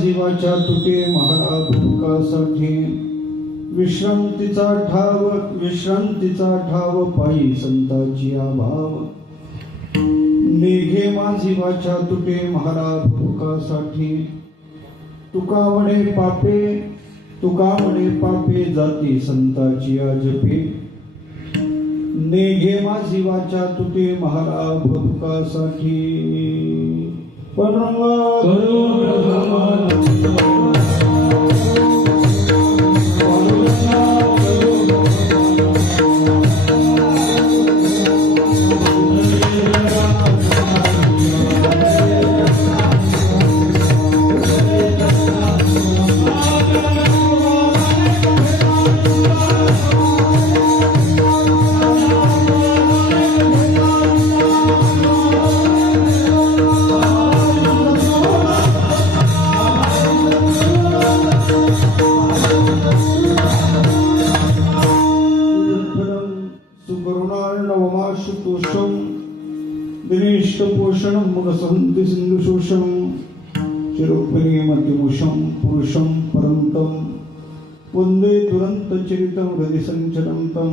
जीवाच्या तुटे महारा भूकासाठी विश्रांतीचा ठाव पायी संताची अभाव निघे माझीवाच्या तुटे महारा भूकासाठी तुका म्हणे पापे जाती संताची अजपे निघे माझीवाच्या तुटे महारा भूकासाठी करुणा मतिमुषं पुरुषं परन्तं वन्दे दुरन्तचरितं हृदिसञ्चरं तं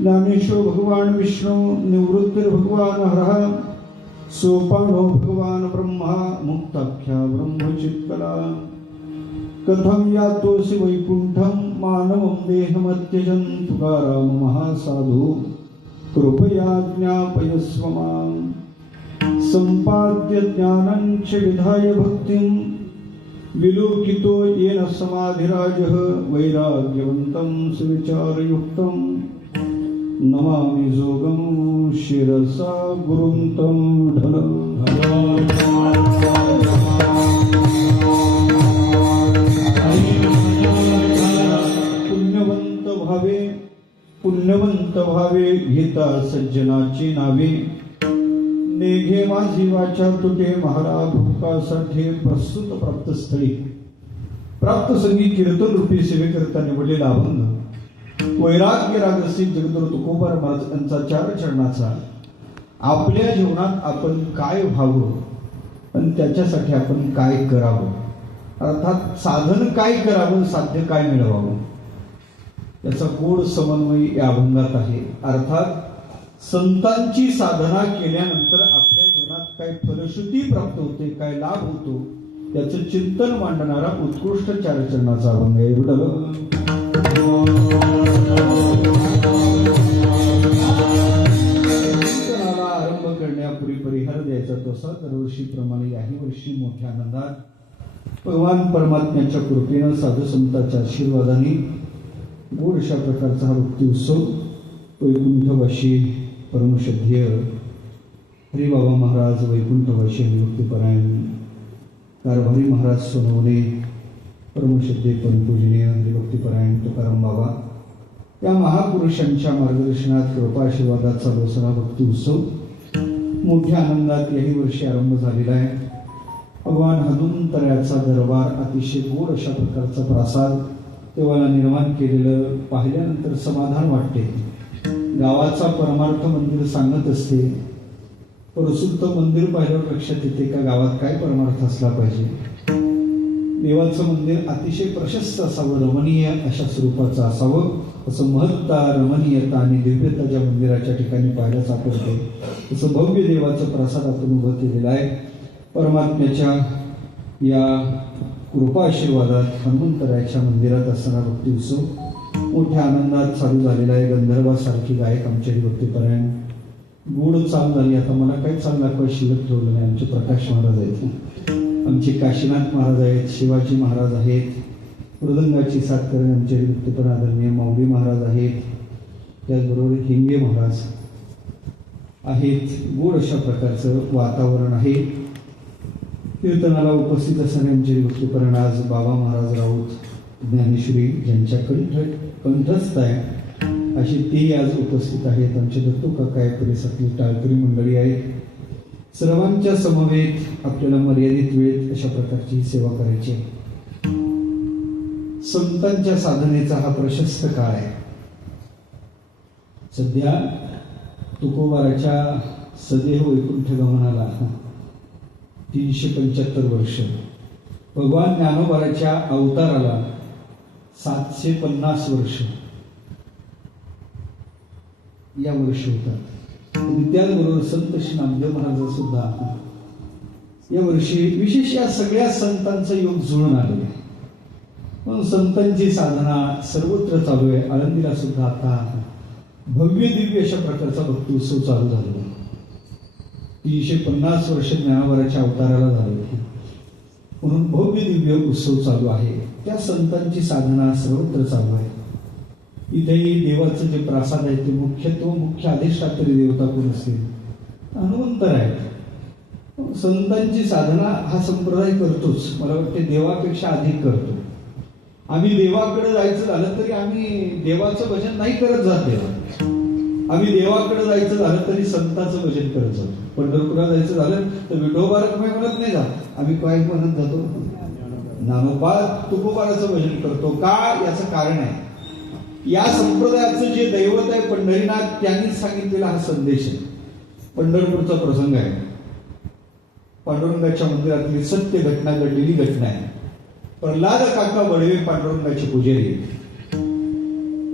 ज्ञानेश्वर भगवान् विष्णु निवृत्तिर्भगवान् हरः सोपानो भगवान् ब्रह्मा मुक्ताख्या ब्रह्मचित्कला कथं यातोऽसि वैकुण्ठं मानवं देहमत्यजन् तुकाराम महासाधु कृपया ज्ञापयस्व माम् सम्पाद्य ज्ञानं च विधाय भक्तिं विलोकितो येन समाधिराजः वैराग्यवन्तं सुविचारयुक्तं नमामि जोगं शिरसा गुरुं तं पुण्यवंत भावे घेता सज्जनाची नावे नेघे माझी वाचा तुटे महारा भूकासाठी प्रस्तुत प्राप्तस्थळी प्राप्त संगीत कीर्तन रूपी सेवेकरता निवडलेला अभंग वैराग्य रागसी जगद्गुरु तुकोबा महाराज यांचा 4 चरणाचा आपल्या जीवनात आपण काय व्हावं आणि त्याच्यासाठी आपण काय करावं, अर्थात साधन काय करावं, साध्य काय मिळवावं याचा गोड समन्वय या अभंगात आहे. अर्थात संतांची साधना केल्यानंतर आपल्या जीवनात काय फलश्रुती प्राप्त होते, काय लाभ होतो याचं चिंतन मांडणारा उत्कृष्ट 4 चरणाचा अभंग आहे. कीर्तनाला आरंभ करण्यापूर्वी परिहार द्यायचा तसा दरवर्षीप्रमाणे याही वर्षी मोठ्या आनंदात भगवान परमात्म्याच्या कृपेनं साधू संतांच्या आशीर्वादाने गोड अशा प्रकारचा हा भक्ती उत्सव वैकुंठवाशी परमश्रद्धेय हरिबाबा महाराज वैकुंठवाशी हरिभक्तीपरायण कारभारी महाराज सोनवणे परमश्रद्धेय परमपूजनीय हरिभक्तीपरायण तुकाराम बाबा या महापुरुषांच्या मार्गदर्शनात कृपाआशीर्वादात चालू असणारा भक्ती उत्सव मोठ्या आनंदात याही वर्षी आरंभ झालेला आहे. भगवान हनुमंतरायाचा दरबार अतिशय गोड अशा प्रकारचा प्रसाद देवाला निर्माण केलेलं पाहिल्यानंतर समाधान वाटते. गावाचा परमार्थ मंदिर सांगत असते, परसुत्त मंदिर पाहिल्यावर लक्षात येते का गावात काय परमार्थ असला पाहिजे. देवाचं मंदिर अतिशय प्रशस्त असावं, रमणीय अशा स्वरूपाचं असावं, असं महत्ता, रमणीयता आणि दिव्यता ज्या मंदिराच्या ठिकाणी पाहायला सापडते तसं भव्य देवाचं प्रसाद आपण उभं केलेलं आहे. परमात्म्याच्या या कृपा आशीर्वादात हनुमंतरायाच्या मंदिरात असणारा भक्ती उत्सव मोठ्या आनंदात चालू झालेला आहे. गंधर्वासारखी गायक आमच्या भक्तीपरायण गोड चाल झाली. आता मला काही चाल दाखवा शिल्लक ठेवलं नाही. आमचे प्रकाश महाराज आहेत, आमचे काशीनाथ महाराज आहेत, शिवाजी महाराज आहेत, मृदंगाची साथ करणे आमचे भक्तीपरायण आदरणीय माऊली महाराज आहेत, त्याचबरोबर हिंगे महाराज आहेत. गोड अशा प्रकारचं वातावरण आहे. कीर्तनाला उपस्थित असणारे आमचे भक्तीपरायण आज बाबा महाराज राऊत ज्ञानेश्वरी ज्यांच्या कंठस्थ आहे अशी तेही आज उपस्थित आहेत. आमचे दत्तू काका आहे, परिसरातली टाळकरी मंडळी आहेत. सर्वांच्या समवेत आपल्याला मर्यादित वेळेत अशा प्रकारची सेवा करायची आहे. संतांच्या साधनेचा हा प्रशस्त काळ आहे. सध्या तुकोबाराच्या सदैव वैकुंठ गमनाला 375 वर्ष, भगवान ज्ञानोबाराच्या अवताराला 750 वर्ष या वर्षी होतात. आणि त्याचबरोबर संत श्री नामदेव महाराज सुद्धा या वर्षी विशेष या सगळ्या संतांचा योग जुळून आलेला आहे. म्हणून संतांची साधना सर्वत्र चालू आहे. आळंदीला सुद्धा आता भव्य दिव्य अशा प्रकारचा भक्ती उत्सव चालू झालेला आहे. 350 वर्ष ज्ञानोबाराच्या अवताराला झाले म्हणून भव्य दिव्य उत्सव चालू आहे. त्या संतांची साधना सर्वत्र चालू आहे. इथेही देवाचं जे प्रासाद आहे ते मुख्य अधिष्ठात्री देवता कोण असेल, हनुमंतर आहेत. संतांची साधना हा संप्रदाय करतोच. मला वाटते देवापेक्षा अधिक करतो. आम्ही देवाकडे जायचं झालं तरी आम्ही देवाचं भजन नाही करत जात. आम्ही देवाकडे जायचं झालं तरी संतांचं भजन करत जातो. पंढरपुरात जायचं झालं तर विठोबाला म्हणत नाही जात, आम्ही काय म्हणत जातो, ज्ञानोबा तुकोबाराचं भजन करतो. का? याचं कारण आहे, या संप्रदायाचं जे दैवत आहे पंढरीनाथ त्यांनीच सांगितलेला हा संदेश आहे. पंढरपूरचा प्रसंग आहे. पांडुरंगाच्या मंदिरातली सत्य घटना घडलेली घटना आहे. प्रल्हाद काका बडवे पांडुरंगाचे पुजारी.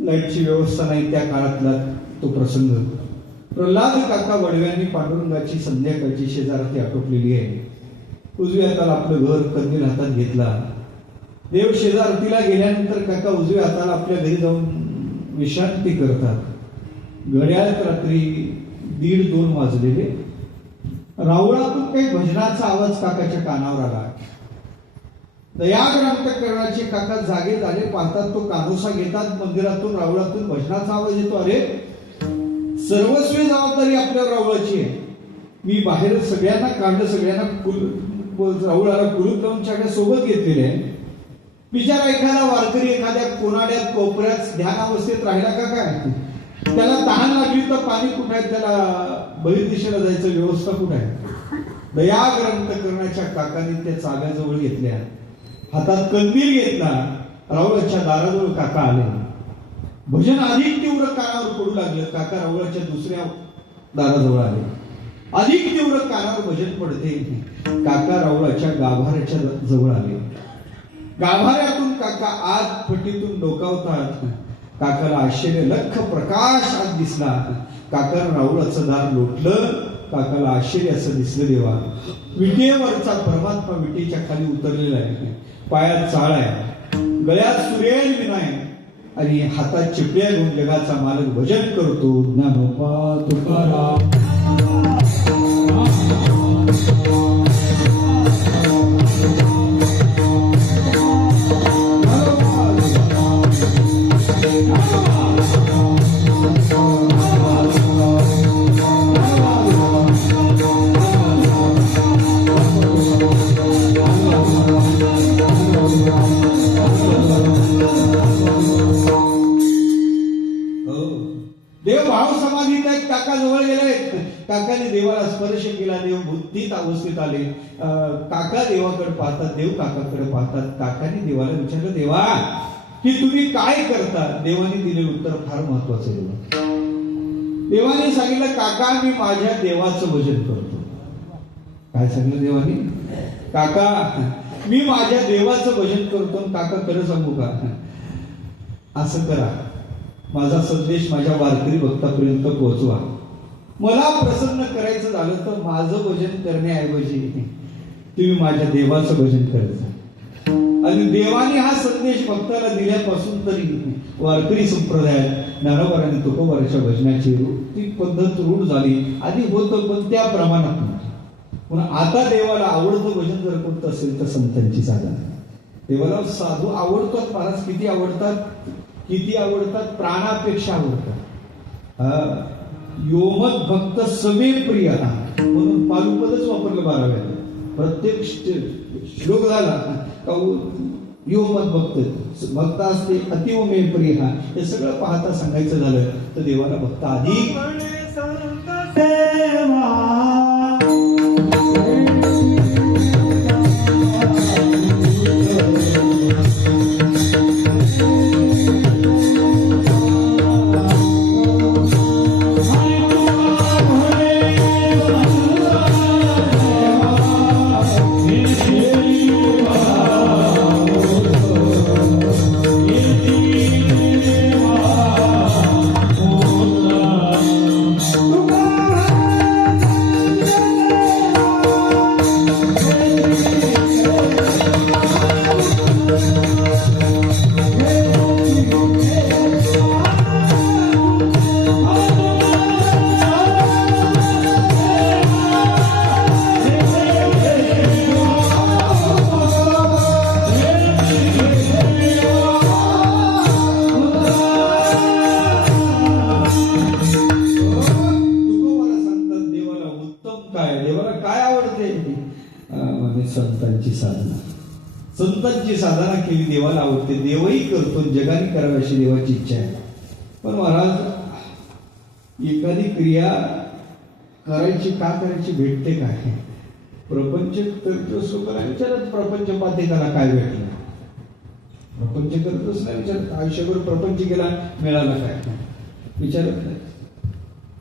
लाईटची व्यवस्था नाही त्या काळातला तो प्रसंग. प्रल्हाद काका बडव्यांनी पांडुरंगाची संध्याकाळची शेजारात आटोपलेली आहे. उजव्या हाताला आपलं घर कंदील हातात घेतला. देव शेजारतीला गेल्यानंतर काका उजव्या हाताला आपल्या घरी जाऊन विश्रांती करतात. घड्याळात रात्री 1:30-2 वाजलेले. रावळातून काही भजनाचा आवाज काकाच्या कानावर आला. दयाग्रांतकरणाचे काका जागे झाले. पाहतात तो कानोसा घेतात. मंदिरातून रावळातून भजनाचा आवाज येतो. अरे, सर्वस्वी जबाबदारी आपल्या रावळाची आहे. मी बाहेर सगळ्यांना काढलं, सगळ्यांना रावळाला कुलूप लावून सगळ्या सोबत घेतलेले आहे. बिचारा एखादा वारकरी एखाद्या कोनाड्यात कोपऱ्यात ध्यान अवस्थेत राहिला का काय, त्याला तहान लागली तर पाणी कुठं आहे, त्याला बहिर्दिशेला जायचं व्यवस्था कुठं आहे. दयाग्रंथकरणाच्या काकाने त्या चाव्याजवळ घेतल्या. हातात कंदील घेतला. रावळाच्या दाराजवळ काका आले. भजन अधिक तीव्र कानावर पडू लागलं. काका रावळाच्या दुसऱ्या दाराजवळ आले. अधिक तीव्र कानावर भजन पडते. काका रावळाच्या गाभाऱ्याच्या जवळ आले. गाभाऱ्यातून काका आत फटीतून डोकावतात. काकाला आश्चर्य, लख प्रकाश आत दिसला. काका रावळाचं दार लोटलं. काकाला आश्चर्य असं दिसलं. देवा, विटेवरचा परमात्मा विटेच्या खाली उतरलेला आहे. पायात चाळ आहे, गळ्यात सुरेल विनाय आणि हातात चिपळ्या घेऊन जगाचा मालक भजन करतो. ज्ञानोबा तुकाराम. देव भाव समाधीत आहेत. काका जवळ गेले. काकाने देवाला स्पर्श केला. देव बुद्धीत अवस्थेत आले. काका देवाकडे पाहतात, देव काकाकडे पाहतात. काकाने देवाला विचारलं, देवा, की तुम्ही काय करता? देवाने दिलेलं उत्तर फार महत्वाचं आहे. देवाने सांगितलं, काका, मी माझ्या देवाचं भजन करतो. काय सांगितलं देवाने? काका, मी माझ्या देवाचं भजन करतो. काका, खरं सांगू का, असं करा, माझा संदेश माझ्या वारकरी भक्तापर्यंत पोहोचवा. मला प्रसन्न करायचं झालं तर माझं भजन करण्याऐवजी तुम्ही माझ्या देवाचं भजन करायचं. आणि देवाने हा संदेश भक्ताला दिल्यापासून तरी वारकरी संप्रदायात ज्ञानोबारांनी तुकोबाराच्या भजनाची ती पद्धत रूढ झाली. आधी होतं पण त्या प्रमाणात नव्हतं. पण आता देवाला आवडतं भजन जर कोणतं असेल तर संतांची साधना. देवाला साधू आवडतात. महाराज किती आवडतात, किती आवडतात, प्राणापेक्षा आवडतात. योमत भक्त समे प्रिय म्हणून पालुपदच वापरलं 12व्या. प्रत्येक श्लोक झाला का योमत भक्त असते, अतिव मे प्रिय. हे सगळं पाहता सांगायचं झालं तर देवाला भक्त अधिक. संतांची साधना. संतांची साधना केली देवाला आवडते. देवही करतो, जगाने करावी अशी देवाची इच्छा आहे. पण महाराज, एखादी क्रिया करायची का करायची, भेटते काय? प्रपंच करतोस लोकांना विचारत, प्रपंच पातिकाला काय भेटलं? प्रपंच करतोस नाही विचारत, आयुष्यभर प्रपंच केला मिळाला काय विचारत नाही.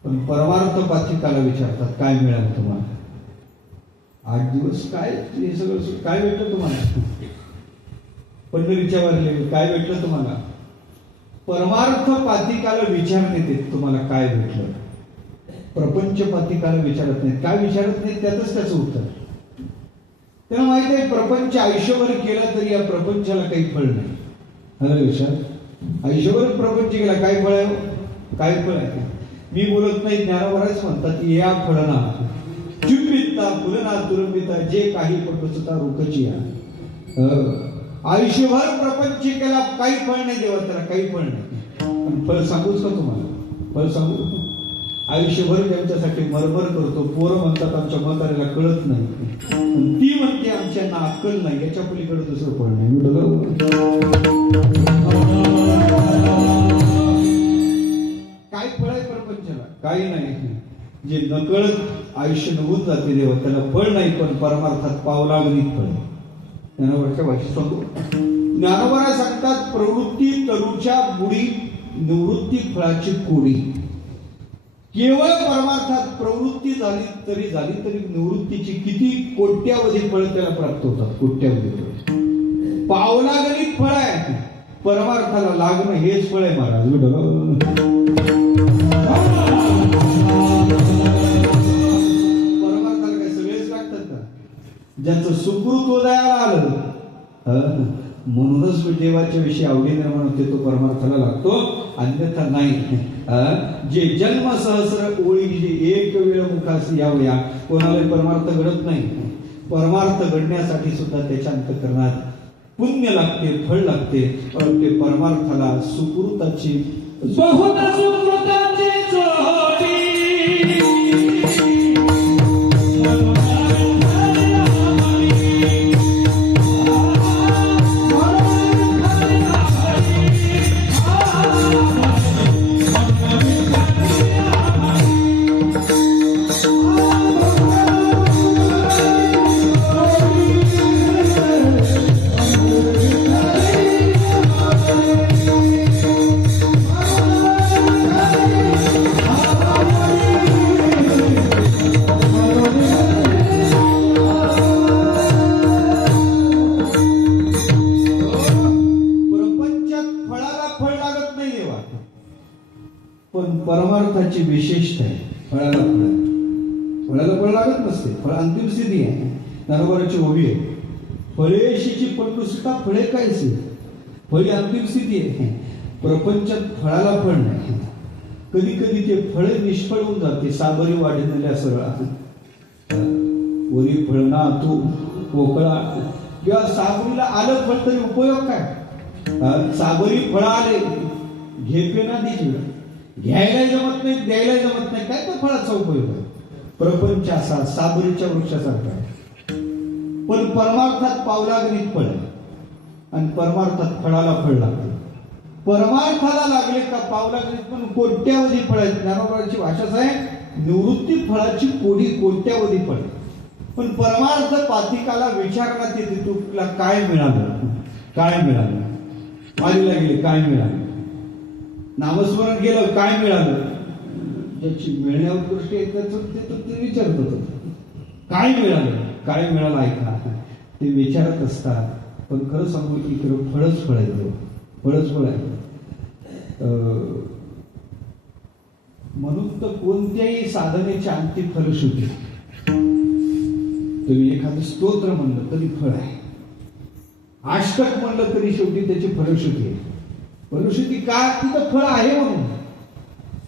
पण परमार्थ पातिकाला विचारतात, काय मिळालं तुम्हाला? 8 दिवस काय हे सगळं काय भेटलं तुम्हाला? पंढरीच्या वारीला काय भेटलं तुम्हाला? परमार्थ पातिकाला विचारण्यात येत तुम्हाला काय भेटलं. प्रपंच पातिकाला विचारत नाहीत. काय विचारत नाहीत त्यातच त्याचं उत्तर. त्यांना माहित आहे प्रपंच आयुष्यभर केला तरी या प्रपंचाला काही फळ नाही. आलं लक्षात? आयुष्यभर प्रपंच केला काय फळ आहे? काय फळ आहे? मी बोलत नाही, ज्ञानवरच म्हणतात या फळना चुंबिता फुलना तुरंबिता जे काही पटुसता रुकची. आयुष्यभर प्रपंच केला काही फळ नाही देवा, त्याला काही फळ नाही. पण फळ सांगूच का तुम्हाला? फळ सांगू? आयुष्यभर त्यांच्यासाठी मरमर करतो. पोरं म्हणतात आमच्या म्हाताऱ्याला कळत नाही, ती म्हणते आमच्यांना अक्कल नाही. याच्या पलीकडे दुसरं फळ नाही. काय फळ आहे प्रपंचाला? काही नाही. जे नकळत आयुष्य निघून जाते देवा त्याला फळ नाही, पण परमार्थात पावलागणिक फळ. ज्ञानोबाच्या भाषेत सांगू, ज्ञानोबा सांगतात प्रवृत्ती तरुच्या बुडी निवृत्ती फळाची कोडी. केवळ परमार्थात प्रवृत्ती झाली तरी निवृत्तीची किती कोट्यावधी फळ त्याला प्राप्त होतात. कोट्यावधी फळ पावलागणिक फळ आहे. परमार्थाला लागणं हेच फळ आहे महाराज. परमार्थाला काय सगळेच लागतात का? ज्याचं सुकृत उदयाला आलं म्हणूनच देवाच्या विषयी आवडी निर्माण होते, तो परमार्थाला लागतो, अन्यथा नाही. जे जन्म सहस्र ओळी जे एक वेळ मुखास यावया, कोणाला परमार्थ घडत नाही. परमार्थ घडण्यासाठी सुद्धा त्याच्या अंतःकरणात पुण्य लागते, फळ लागते. पण ते परमार्थाला सुकृताची परमार्थाची विशेषता आहे. फळाला फळ लागत नसते. फळ अंतिम स्थिती आहे. ज्ञानोबाची ओवी आहे, फळेशीची पंडुसुता फळे कायचे. फळी अंतिम स्थिती आहे. प्रपंचात फळाला फळ नाही. कधी कधी ते फळे निष्फळ होऊन जाते. साबरी वाढलेल्या सरळा वरी फळना तू पोकळा किंवा साबरीला आलं फळ तरी उपयोग काय? साबरी फळ आले घेपेना देखील घ्यायला जमत नाही, द्यायला जमत नाही. काय त्या फळाचा उपयोग आहे? प्रपंच असा साबरीच्या वृक्षासारखा आहे. पण परमार्थात पावलागणिक फळ आहे आणि परमार्थात फळाला फळ लागते. परमार्थाला लागले का पावलागणिक पण कोट्यावधी फळ आहेत. ज्ञानोबाची भाषाच आहे निवृत्ती फळाची कोडी कोट्यावधी फळ. पण परमार्थ पातिकाला विचारण्यात येते तुला काय मिळालं, काय मिळालं. वारीला गेले काय मिळालं, नामस्मरण केलं काय मिळालं. ज्याची मिळण्यावर गोष्टी आहेत त्याचं ते विचारत होत काय मिळालं, काय मिळालं ऐका ते विचारत असतात. पण खरं सांगू इकडं फळच फळ आहे, फळच फळ आहे. म्हणून तर कोणत्याही साधनेची अंतिम फलश्रुती. तुम्ही एखादं स्तोत्र म्हणलं तरी फळ आहे, अष्टक म्हणलं तरी शेवटी त्याची फलश्रुती आहे. फलश्रुती का? तिथं फळ आहे म्हणून.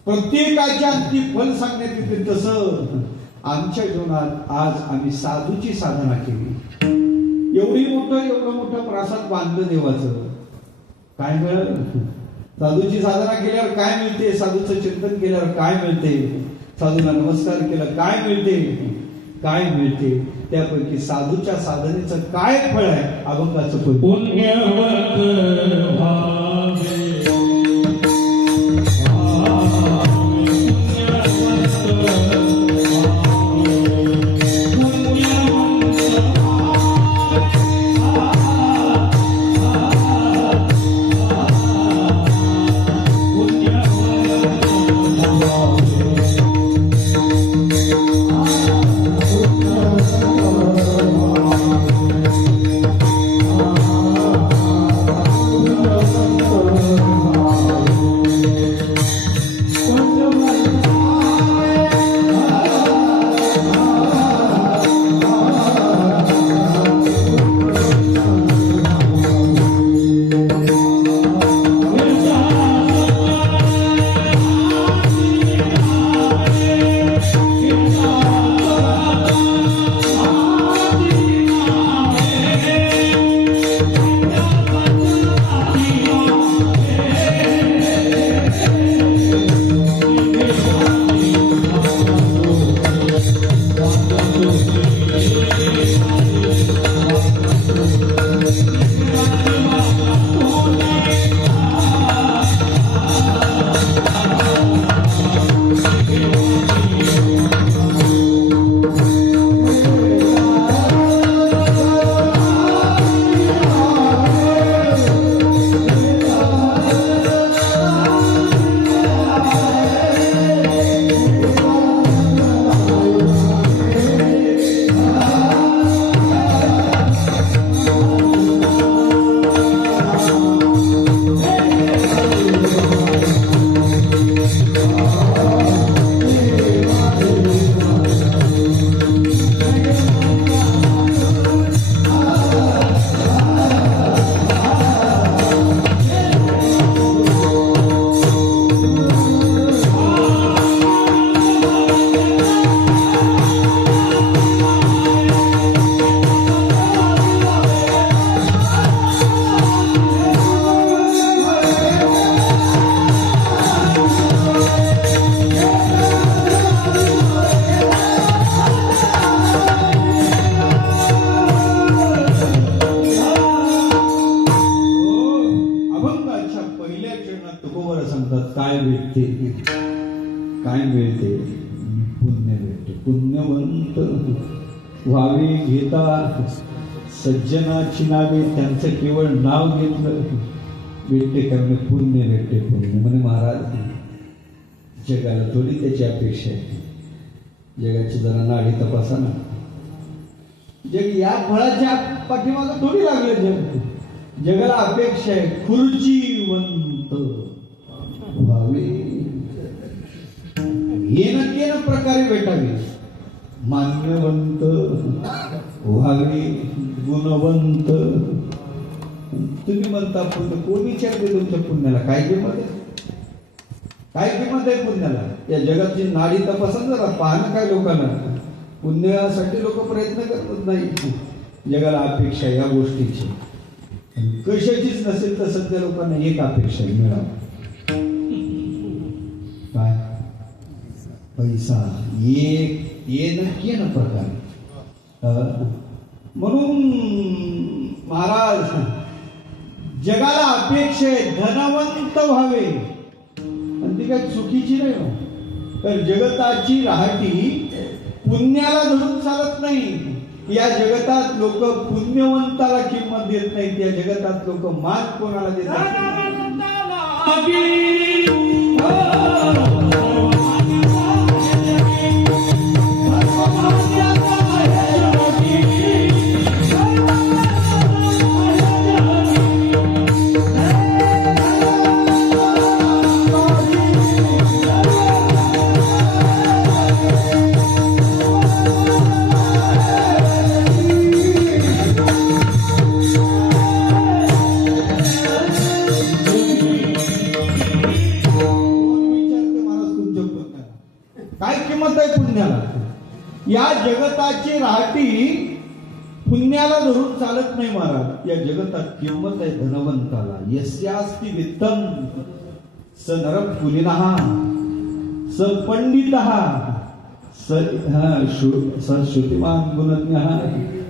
प्रत्येकाच्या अंतिम फल सांगण्यात येते. तसं आमच्या जीवनात आज आम्ही साधूची साधना केली. एवढं मोठं प्रासाद बांधलं देवाचं. काय मिळालं? साधूची साधना केल्यावर काय मिळते? साधूचं चिंतन केल्यावर काय मिळते? साधूला नमस्कार केला काय मिळते? काय मिळते? त्यापैकी साधूच्या साधनेचं काय फळ आहे? अभंगाचं फळ. Oh काय भेटते? काय मिळते? पुण्य भेटते. पुण्यवंत व्हावे घेता सज्जनाची नावे, त्यांचं केवळ नाव घेतलं भेटते काय? म्हणे पुण्य भेटते. पुण्य म्हणे महाराज जगाला थोडी त्याची अपेक्षा आहे. जगाची जरा नाडी तपासा ना. जग या फळाच्या पाठीमागं थोडी लागले. जगाला अपेक्षा आहे खुर्चीवंत व्हावे, येणं प्रकारे भेटावे, मान्यवंत व्हावे, गुणवंत. तुम्ही म्हणता पुण्य, कोण विचारते तुमच्या पुण्याला? काय किंमत आहे? काय किंमत आहे पुण्याला? या जगाची नाडी तपासून जरा पाहणं काय लोकांना. पुण्यासाठी लोक प्रयत्न करत नाही. जगाला अपेक्षा या गोष्टीची कशाचीच नसेल तर सध्या लोकांना एक अपेक्षा मिळावं. काय? पैसा. ये नक्की ना प्रकार. म्हणून महाराज जगाला अपेक्षा आहे धनवंत व्हावे, आणि ती काही चुकीची नाही हो. तर जगताची राहटी पुण्याला धरून चालत नाही. या जगतात लोक पुण्यवंताला किंमत देत नाहीत. या जगतात लोक मान कोणाला देतात? काय किंमत आहे पुण्याला? या जगताची राहटी पुण्याला धरून चालत नाही महाराज. या जगतात किंमत आहे धनवंताला. यस्यास्ति वित्तम स नरपुलिनः स पंडितः स श्रुतिमान गुणज्ञः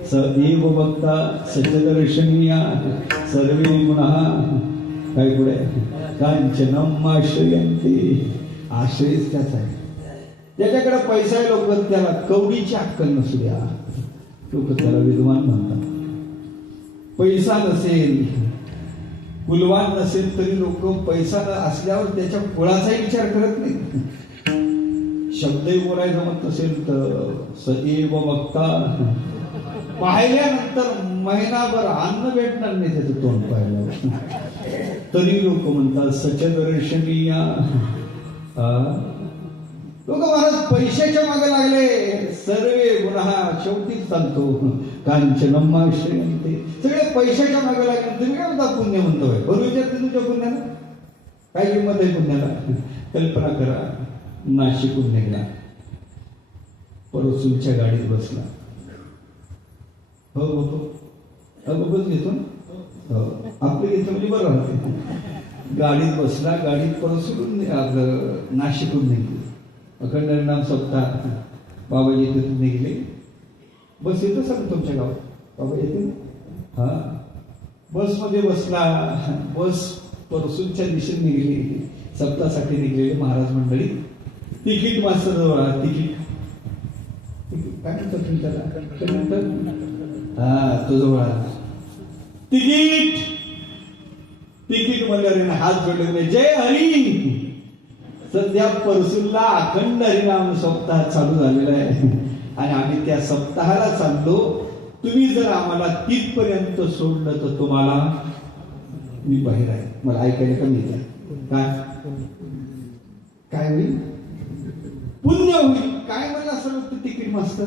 स एव वक्ता स च दर्शनीय सर्वे गुणः. काय पुढे? कांचनम आश्रयन्ते. आश्रयच त्याचा आहे. ज्याच्याकडे पैसा आहे लोक त्याला कवडीची अक्कल नसू द्या, लोक त्याला विद्वान म्हणतात. पैसा नसेल, कुलवान नसेल तरी लोक पैसा असल्यावर त्याच्या कुळाचाही विचार करत नाही. शब्दही बोलायला जमत नसेल तर सदैव वक्ता. पाहिल्यानंतर महिनाभर अन्न भेटणार नाही त्याचं तोंड पाहिल्यावर, तरी लोक म्हणतात सचदर्शनीय. लोक महाराज पैशाच्या मागे लागले. सर्वे गुन्हा शेवटीच चालतो. कांचनम आश्रयन्ते. सगळे पैशाच्या मागे लागले. तुम्ही काय म्हणता पुण्यवंत होय? बरोबर विचारते तुमच्या पुण्याला. काय किंमत आहे पुण्याला? कल्पना करा. नाशिकहून निघाला, परसूलच्या गाडीत बसला. हो बस घेतो हो आपलं घेतो म्हणजे बरं राहते. गाडीत बसला, गाडीत परसून नाशिकहून निघली. अखंड हरिनाम सप्ताह बाबाजी तिथून निघले. बस येतं सर तुमच्या गावात? बाबा येते ना? हा. बसमध्ये बसला. बस परसूच्या दिशेने निघली. सप्ताहासाठी निघलेले महाराज मंडळी. तिकीट मास्तर जवळ. तिकीट काय म्हणतात तुम्ही त्याला? हा, तो जवळ आला. तिकीट म्हणल्यावर हात जोडले. जय हरी. सध्या परसूलला अखंड हरिनाम सप्ताह चालू झालेला आहे आणि आम्ही त्या सप्ताहाला चाललो. तुम्ही जर आम्हाला तिथपर्यंत सोडलं तर तुम्हाला मी बाहेर आहे, मला ऐकायला कमी येत. काय होईल? पुण्य होईल. काय म्हणलं असं वाटतं तिकीट मास्तर?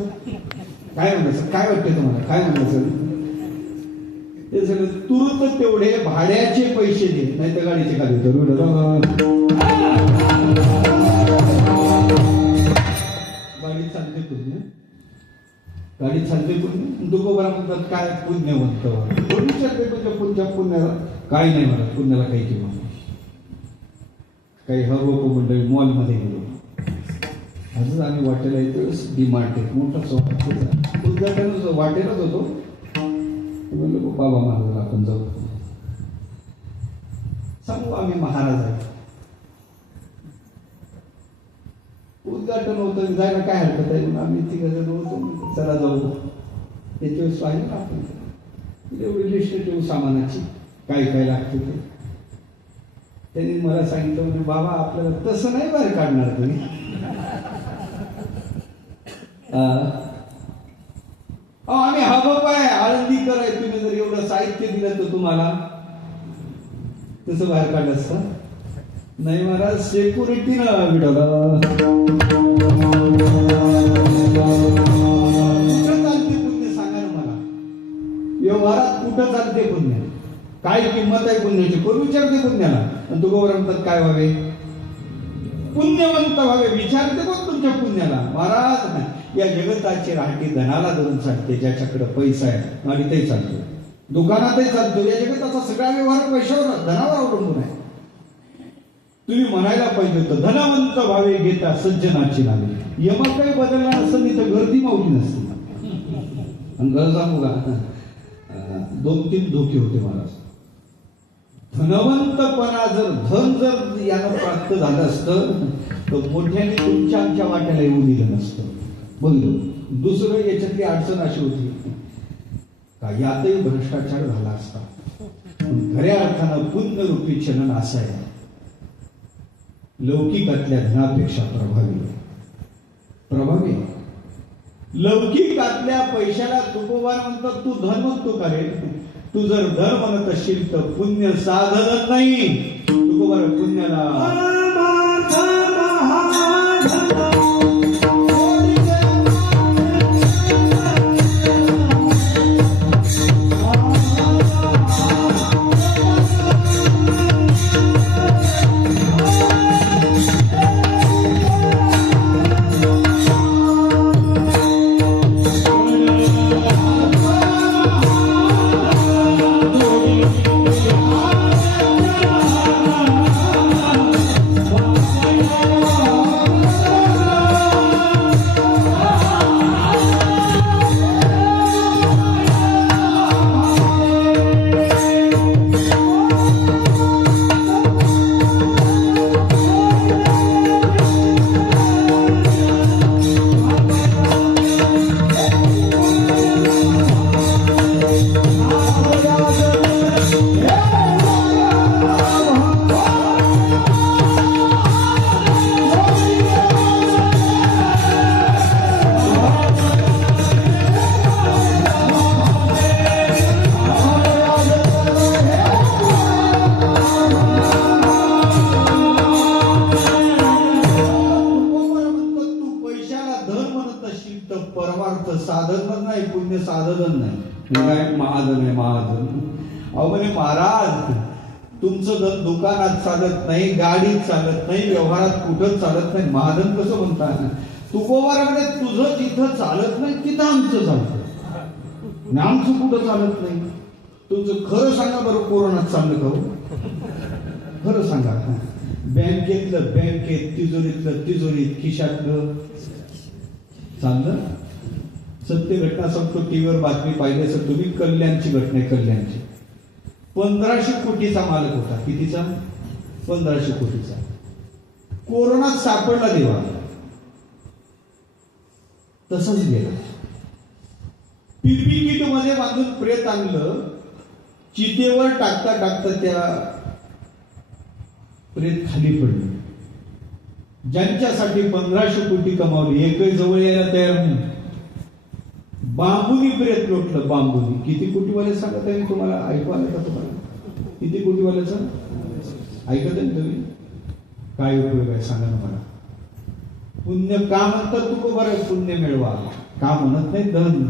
काय म्हणलं सर? काय वाटतं तुम्हाला? काय म्हणलं सर? ते सगळं तुरंत तेवढे भाड्याचे पैसे दे, नाही तर गाडीचे खाली गाडी चालते पुण्य. गाडी चालते पुण्य. दुकोबरा म्हणतात काय पुण्यवंत. पुढच्या पुण्याला काही नाही म्हणत. पुण्याला काही किंमत नाही. काही हवं मंडळी मॉलमध्ये गेलो. असंच आम्ही वाटेला येतो. डीमार्ट एक मोठा चौक उद्घाटन वाटेलाच होतो. म्हणलं बाबा महाराजाला आपण जाऊ. सांगू आम्ही महाराज आहे. उद्घाटन होतं, जायला काय हरकत आहे म्हणून आम्ही तिघजण होतो, चला जाऊ. त्याच्या वेळेस पाहिजे ना आपण एवढी लिस्ट ठेवू सामानाची, काय काय लागतं ते. त्यांनी मला सांगितलं म्हणजे बाबा आपल्याला तसं नाही बाहेर काढणार तुम्ही. आम्ही हवं काय आळंदीकर आहे, तुम्ही जर एवढं साहित्य दिलं तर तुम्हाला तसं बाहेर काढलं असतं. नाही महाराज, सेक्युरिटीनं विडवलं. कुठं चालते पुण्य सांगा ना मला, व्यवहारात कुठं चालते पुण्य, काय किंमत आहे पुण्याची कोण विचारते पुण्याला. आणि तू म्हणतात काय व्हावे, पुण्यवंत व्हावे विचारते कोण तुमच्या पुण्याला. महाराज या जगताची राहटी धनाला धरून चालते, ज्याच्याकडे पैसा आहे आणि ते चालतो, दुकानातही चालतो. या जगताचा सगळा व्यवहार पैशावर धनावर अवलंबून आहे. तुम्ही म्हणायला पाहिजे होतं धनवंत व्हावे घेता सज्जनाची नावे. यमा काही बदलला असं नाही तर गर्दी मावली नसती. आणि घर सांगू का, 2-3 धोके होते मला. धनवंतपणा जर यानं प्राप्त झालं असतं तर मोठ्याने तुमच्या आमच्या वाट्याला येऊ दिलं नसतं. बघितलं. दुसरं याच्यातली अडचण अशी होती का यातही भ्रष्टाचार झाला असता. पण खऱ्या अर्थानं पुण्यरूपी चलन असं आहे, लौकिकातल्या धनापेक्षा प्रभावी. लौकिकातल्या पैशाला तुकोबार म्हणतात, तू धन म्हणतो का रे. तू जर धन म्हणत असशील तर पुण्य साधन नाही. तुकोबार पुण्याला परमार्थ साधन नाही, पुण्य साधन नाही. काय महाजन आहे महाजन. अहो म्हणे महाराज तुमचं धन दुकानात चालत नाही, गाडीत चालत नाही, व्यवहारात कुठं चालत नाही, महाजन कसं म्हणतात. तुकोबाराकडे तुझं जिथं चालत नाही तिथं आमचं चालतं, आमचं कुठं चालत नाही. तुमचं खरं सांगा बरं, कोरोनात चाललं का? खरं सांगा. बँकेतलं बँकेत, तिजोरीतलं तिजोरीत, खिशातलं चाललं. सत्य घटना सांगतो, टीव्हीवर बातमी पाहिली असेल तुम्ही, कल्याणची घटना आहे. कल्याणची 1500 कोटीचा मालक होता. कितीचा? 1500 कोटीचा. कोरोनात सापडला देवा, तसंच गेलं. पीपी किट मध्ये बांधून प्रेत आणलं, चितेवर टाकता टाकता त्या प्रेत खाली पडलं. ज्यांच्यासाठी 1500 कोटी कमावली, एकही जवळ यायला तयार नाही. बांबूनी प्रेत लोटलं, बांबूनी. किती कोटीवाले सांगत आहे मी तुम्हाला, ऐकू आलं का तुम्हाला? किती कोटीवाल्याचं ऐकत आहे तुम्ही? काय उपयोग आहे सांगा ना मला. पुण्य का म्हणतात तू बरं, पुण्य मिळवा का म्हणत नाही. धन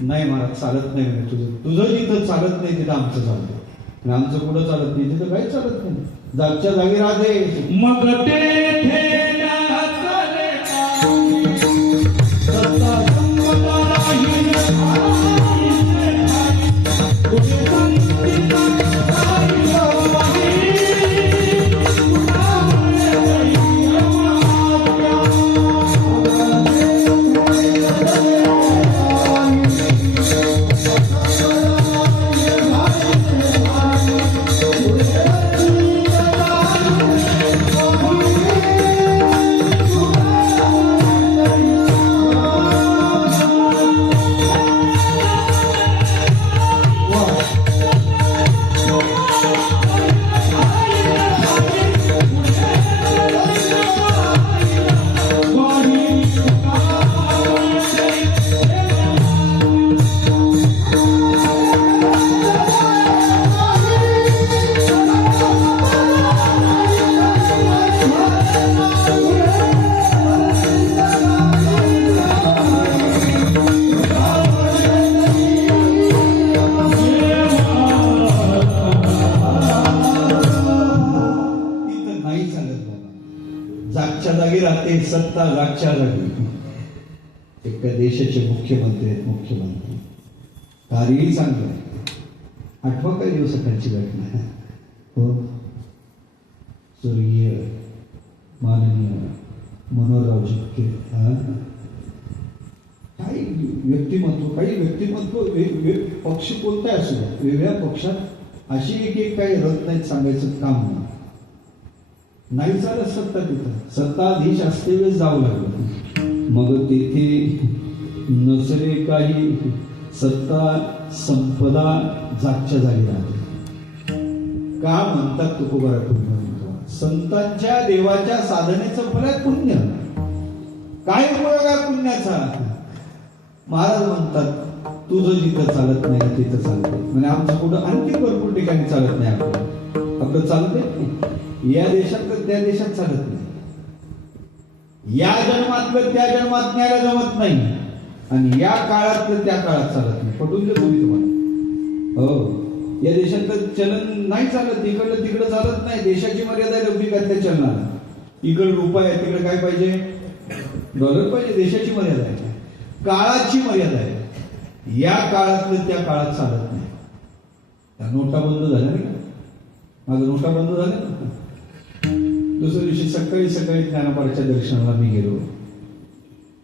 नाही मला चालत नाही म्हणे. तुझं जिथं चालत नाही तिथं आमचं चालतं, आणि आमचं कुठं चालत नाही तिथं काहीच चालत नाही. जागच्या जागी राहते मग जाते सत्ता जागच्या जागी. एका देशाचे मुख्यमंत्री आहेत, मुख्यमंत्री कार्यही चांगलं आहे. आठवा काही दिवसाखालची घटना हो, स्वर्गीय माननीय मनोहरराव झुपके काही व्यक्तिमत्व पक्ष कोणता असू द्या, वेगळ्या पक्षात अशी एक काही रत नाही सांगायचं काम नाही चालत. सत्ता तिथं सत्ताधीश असते वेळेस जावं लागलं. मग तेथे नसरे काही सत्ता संपदा जागच्या जागी राहते. का म्हणतात तुकोबारा संतांच्या देवाच्या साधनेचं फळ पुण्य. काय उपयोग आहे पुण्याचा? महाराज म्हणतात तुझं जिथं चालत नाही तिथं चालते. म्हणजे आमचं कुठं आणखी भरपूर ठिकाणी चालत नाही. आपलं चालते या देशात त्या देशात चालत नाही. या जन्मातलं त्या जन्मात न्यायला जमत नाही आणि या काळातलं त्या काळात चालत नाही. पटून देतो मी तुम्हाला. हो, या देशातलं चलन नाही चालत, इकडलं तिकडं चालत नाही. देशाची मर्यादा आहे लौकिकातल्या चलनाला. इकडं रुपये आहे, तिकडे काय पाहिजे? डॉलर पाहिजे. देशाची मर्यादा आहे, काळाची मर्यादा आहे. या काळातलं त्या काळात चालत नाही. त्या नोटा बंद झाल्या नाही का? माझं नोटा बंद झाल्या ना. दुसऱ्या दिवशी सकाळी ज्ञानोबाच्या दर्शनाला मी गेलो.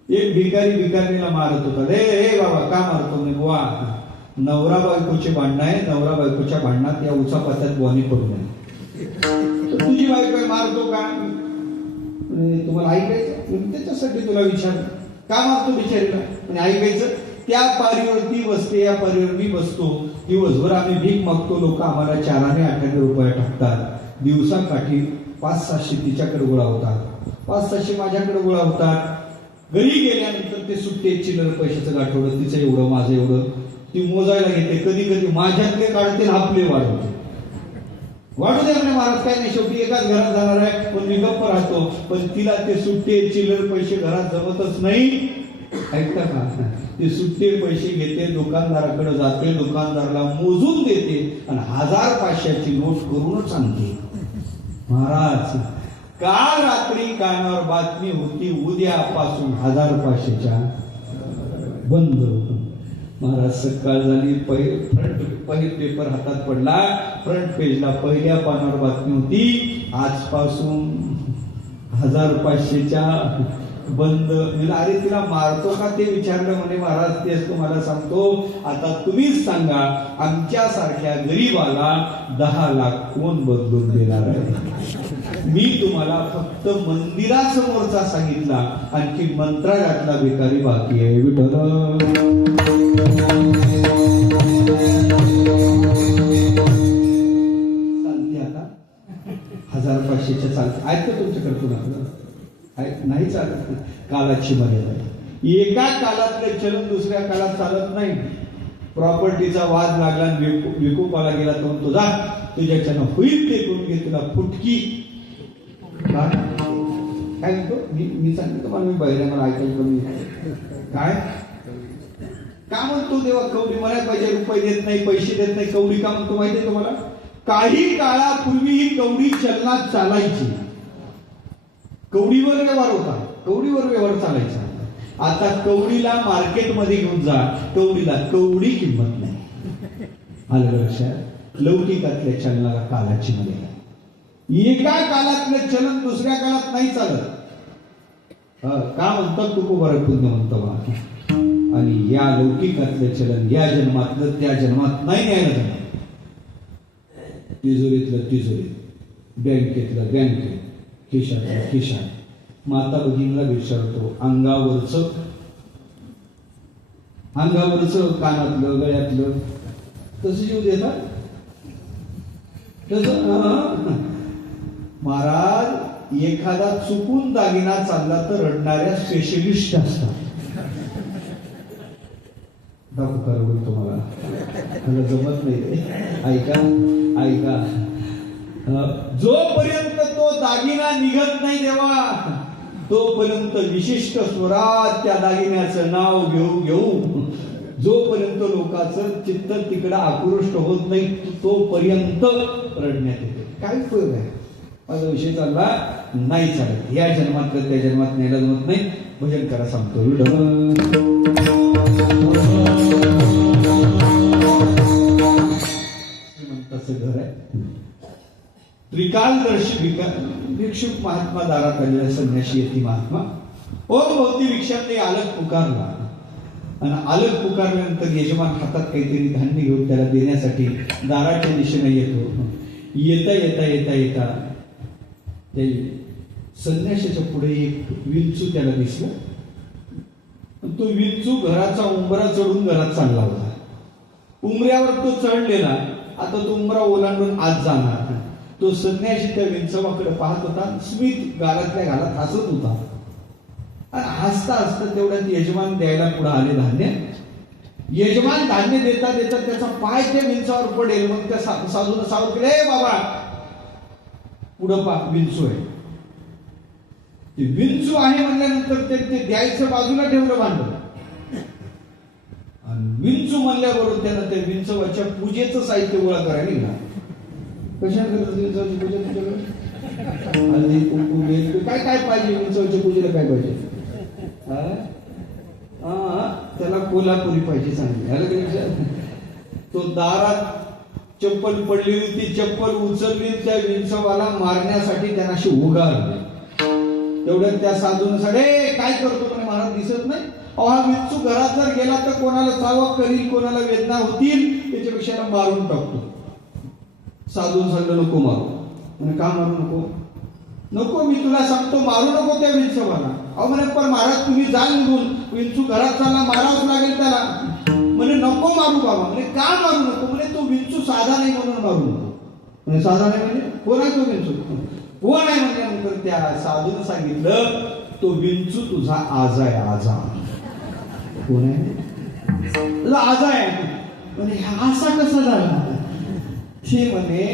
एक भिकारीला मारत होता. रे बाबा का मारतो? मी वा नवरा बायकोचे भांडण आहे. नवरा बायकोच्या भांडणात या उचापात्यात बॉनी पडू नये. तुझी बायको मारतो का? तुम्हाला ऐकायचं? त्याच्यासाठी तुला विचार का मारतो बिचारीला? म्हणजे ऐकायचं. त्या पारीवर ती बसते, या पारीवर मी बसतो. दिवसभर आम्ही भीक मागतो. लोक आम्हाला 4-8 रुपये टाकतात. दिवसाकाठी 500-600 तिच्याकडे गोळा होतात, 500-600 माझ्याकडे गोळा होतात. घरी गेल्यानंतर ते सुट्टे चिल्लर पैशाचं गाठवलं. तिचं एवढं, माझं एवढं ती मोजायला घेते. कधी कधी माझ्यातले काढते, आपले वाढवते. वाढू दे आपल्या महाराज, काय नाही, शेवटी एकाच घरात जाणार आहे. पण मी गप्प राहतो. पण तिला ते सुट्टे चिल्लर पैसे घरात जमतच नाही. ऐकता का? ते सुट्टे पैसे घेते, दुकानदाराकडे जाते, दुकानदाराला मोजून देते आणि 1000-500ची नोट करूनच आणते. महाराज काल रात्री कानावर बातमी होती, उद्यापासून 1000-500च्या बंद. महाराज सकाळ झाली, पहिला पेपर हातात पडला. फ्रंट पेजला पहिल्या पानावर बातमी होती, आजपासून 1000-500च्या बंद. अरे तिला मारतो का ते विचारलं. म्हणे महाराज तेच तुम्हाला सांगतो. आता तुम्हीच सांगा, आमच्या सारख्या गरीबाला 10 लाख कोण बदलून देणार आहे? मी तुम्हाला फक्त मंदिरासमोरचा सांगितला, आणखी मंत्रालयातला भिकारी बाकी आहे. विठ्ठल चालते आता 1000-500च्या चालते आहेत का तुमच्याकडे? कुणाकडं नाही चालत. कालाची मर्यादा आहे. एका काळातलं चलन दुसऱ्या काळात चालत नाही. प्रॉपर्टीचा वाद लागला, विकोपाला गेला तर तुझा तुझ्याच्यानं होईल ते करून घे. तुला फुटकी काय म्हणतो? मी सांगतो तुम्हाला, मी बहिऱ्या मला ऐकायला कमी काय का म्हणतो तेव्हा कवडी म्हणायला पाहिजे. रुपये देत नाही, पैसे देत नाही, कवडी का म्हणतो माहितीये तुम्हाला? काही काळापूर्वी ही कवडी चलनात चालायची. कवडीवर व्यवहार होता, कवडीवर व्यवहार चालायचा. आता कवडीला मार्केटमध्ये घेऊन जा, कवडीला कवडी किंमत नाही. आलं लक्षात? लौकिकातल्या चलनाला कालाची मर्यादा. एका काळातलं चलन दुसऱ्या काळात नाही चालत. का म्हणतात तुकोबारा पुण्य म्हणतो. आणि या लौकिकातलं चलन या जन्मातलं त्या जन्मात नाही न्यायला जाणार. तिजोरीतलं तिजोरीत, बँकेतलं बँकेत, खिशातलं खिशात. माता भगिनीला विचारतो, अंगावरचं कानातलं गळ्यातलं तसं जीव देतात. तसं महाराज एखादा चुकून दागिना चालला तर रडणाऱ्या स्पेशलिस्ट असतात. दाखवू का रडू तुम्हाला? मला जमत नाही. ऐका ऐका, जोपर्यंत तो दागिना निघत नाही देवा, तोपर्यंत विशिष्ट स्वरात त्या दागिन्याचं नाव घेऊ जोपर्यंत लोकांचं चित्त तिकडं आकृष्ट होत नाही, तोपर्यंत रडण्यात येते. काय उपयोग आहे? माझा विषय चालला नाही चालत. या जन्मातलं त्या जन्मात न्यायला जमत नाही. भजन करा सांगतो. श्रीमंताचं घर आहे. त्रिकालदर्शी भिक्षुक महात्मा दारात आलेला संन्यासी येते महात्मा. भोवती भिक्षांनी आलत पुकारला आणि आलत पुकारल्यानंतर यजमान हातात काहीतरी धान्य घेऊन त्याला देण्यासाठी दाराच्या दिशेने येतो. येता येता येता येता ते संन्याशाच्या पुढे एक विंचू त्याला दिसला. तो विंचू घराचा उंबरा चढून घरात चालला होता. उंबऱ्यावर तो चढलेला. आता तो उंबरा ओलांडून आत जाणार. तो संन्याशी त्या विंचवाकडे पाहत होता. स्मित गालातल्या गालात हसत होता. आणि हसता हसता तेवढ्यात यजमान द्यायला पुढे आले धान्य. यजमान धान्य देता देता त्याचा पाय त्या विंचावर पडेल. मग त्या साधून सावध केले, बाबा पुढं विंचू आहे. ते विंचू आहे म्हणल्यानंतर ते द्यायचं बाजूला ठेवलं भांडवल. आणि विंचू म्हणल्याबरोबर त्यानं त्या विंचवाच्या पूजेचं साहित्य गोळा करायला निघाला. कशाला करतात विंचवाची पूजा तुमच्याकडे? काय काय पाहिजे विंचवाच्या पूजेला? काय पाहिजे? त्याला कोल्हापुरी पाहिजे चांगली. तो दारात चप्पल पडली होती. चप्पल उचलली. त्या विंचवाला मारण्यासाठी त्यांना अशी उगारली. तेवढ्यात त्या साधून साडे काय करतो म्हणे, महाराज दिसत नाही. हा विंचू घरात जर गेला तर कोणाला चावा करील, कोणाला वेदना होतील, त्याच्यापेक्षा मारून टाकतो. साधून सांगलं नको मारू. म्हणे का मारू नको? नको, मी तुला सांगतो मारू नको त्या विंचवाला. म्हणे पण महाराज तुम्ही जा निघून, विंचू घरात चालला, मारावंच लागेल त्याला. म्हणे नको मारू बाबा. म्हणजे का मारू नको? म्हणजे तो विंचू साधा नाही म्हणून मारू नको. म्हणजे साधा नाही म्हणजे कोण आहे तो विंचू? कोण आहे म्हणल्यानंतर त्या साधून सांगितलं तो विंचू तुझा आजा आहे. आजा. कोण आहे? तुझा आजा आहे. म्हणजे असा कसा झाला? हे म्हणे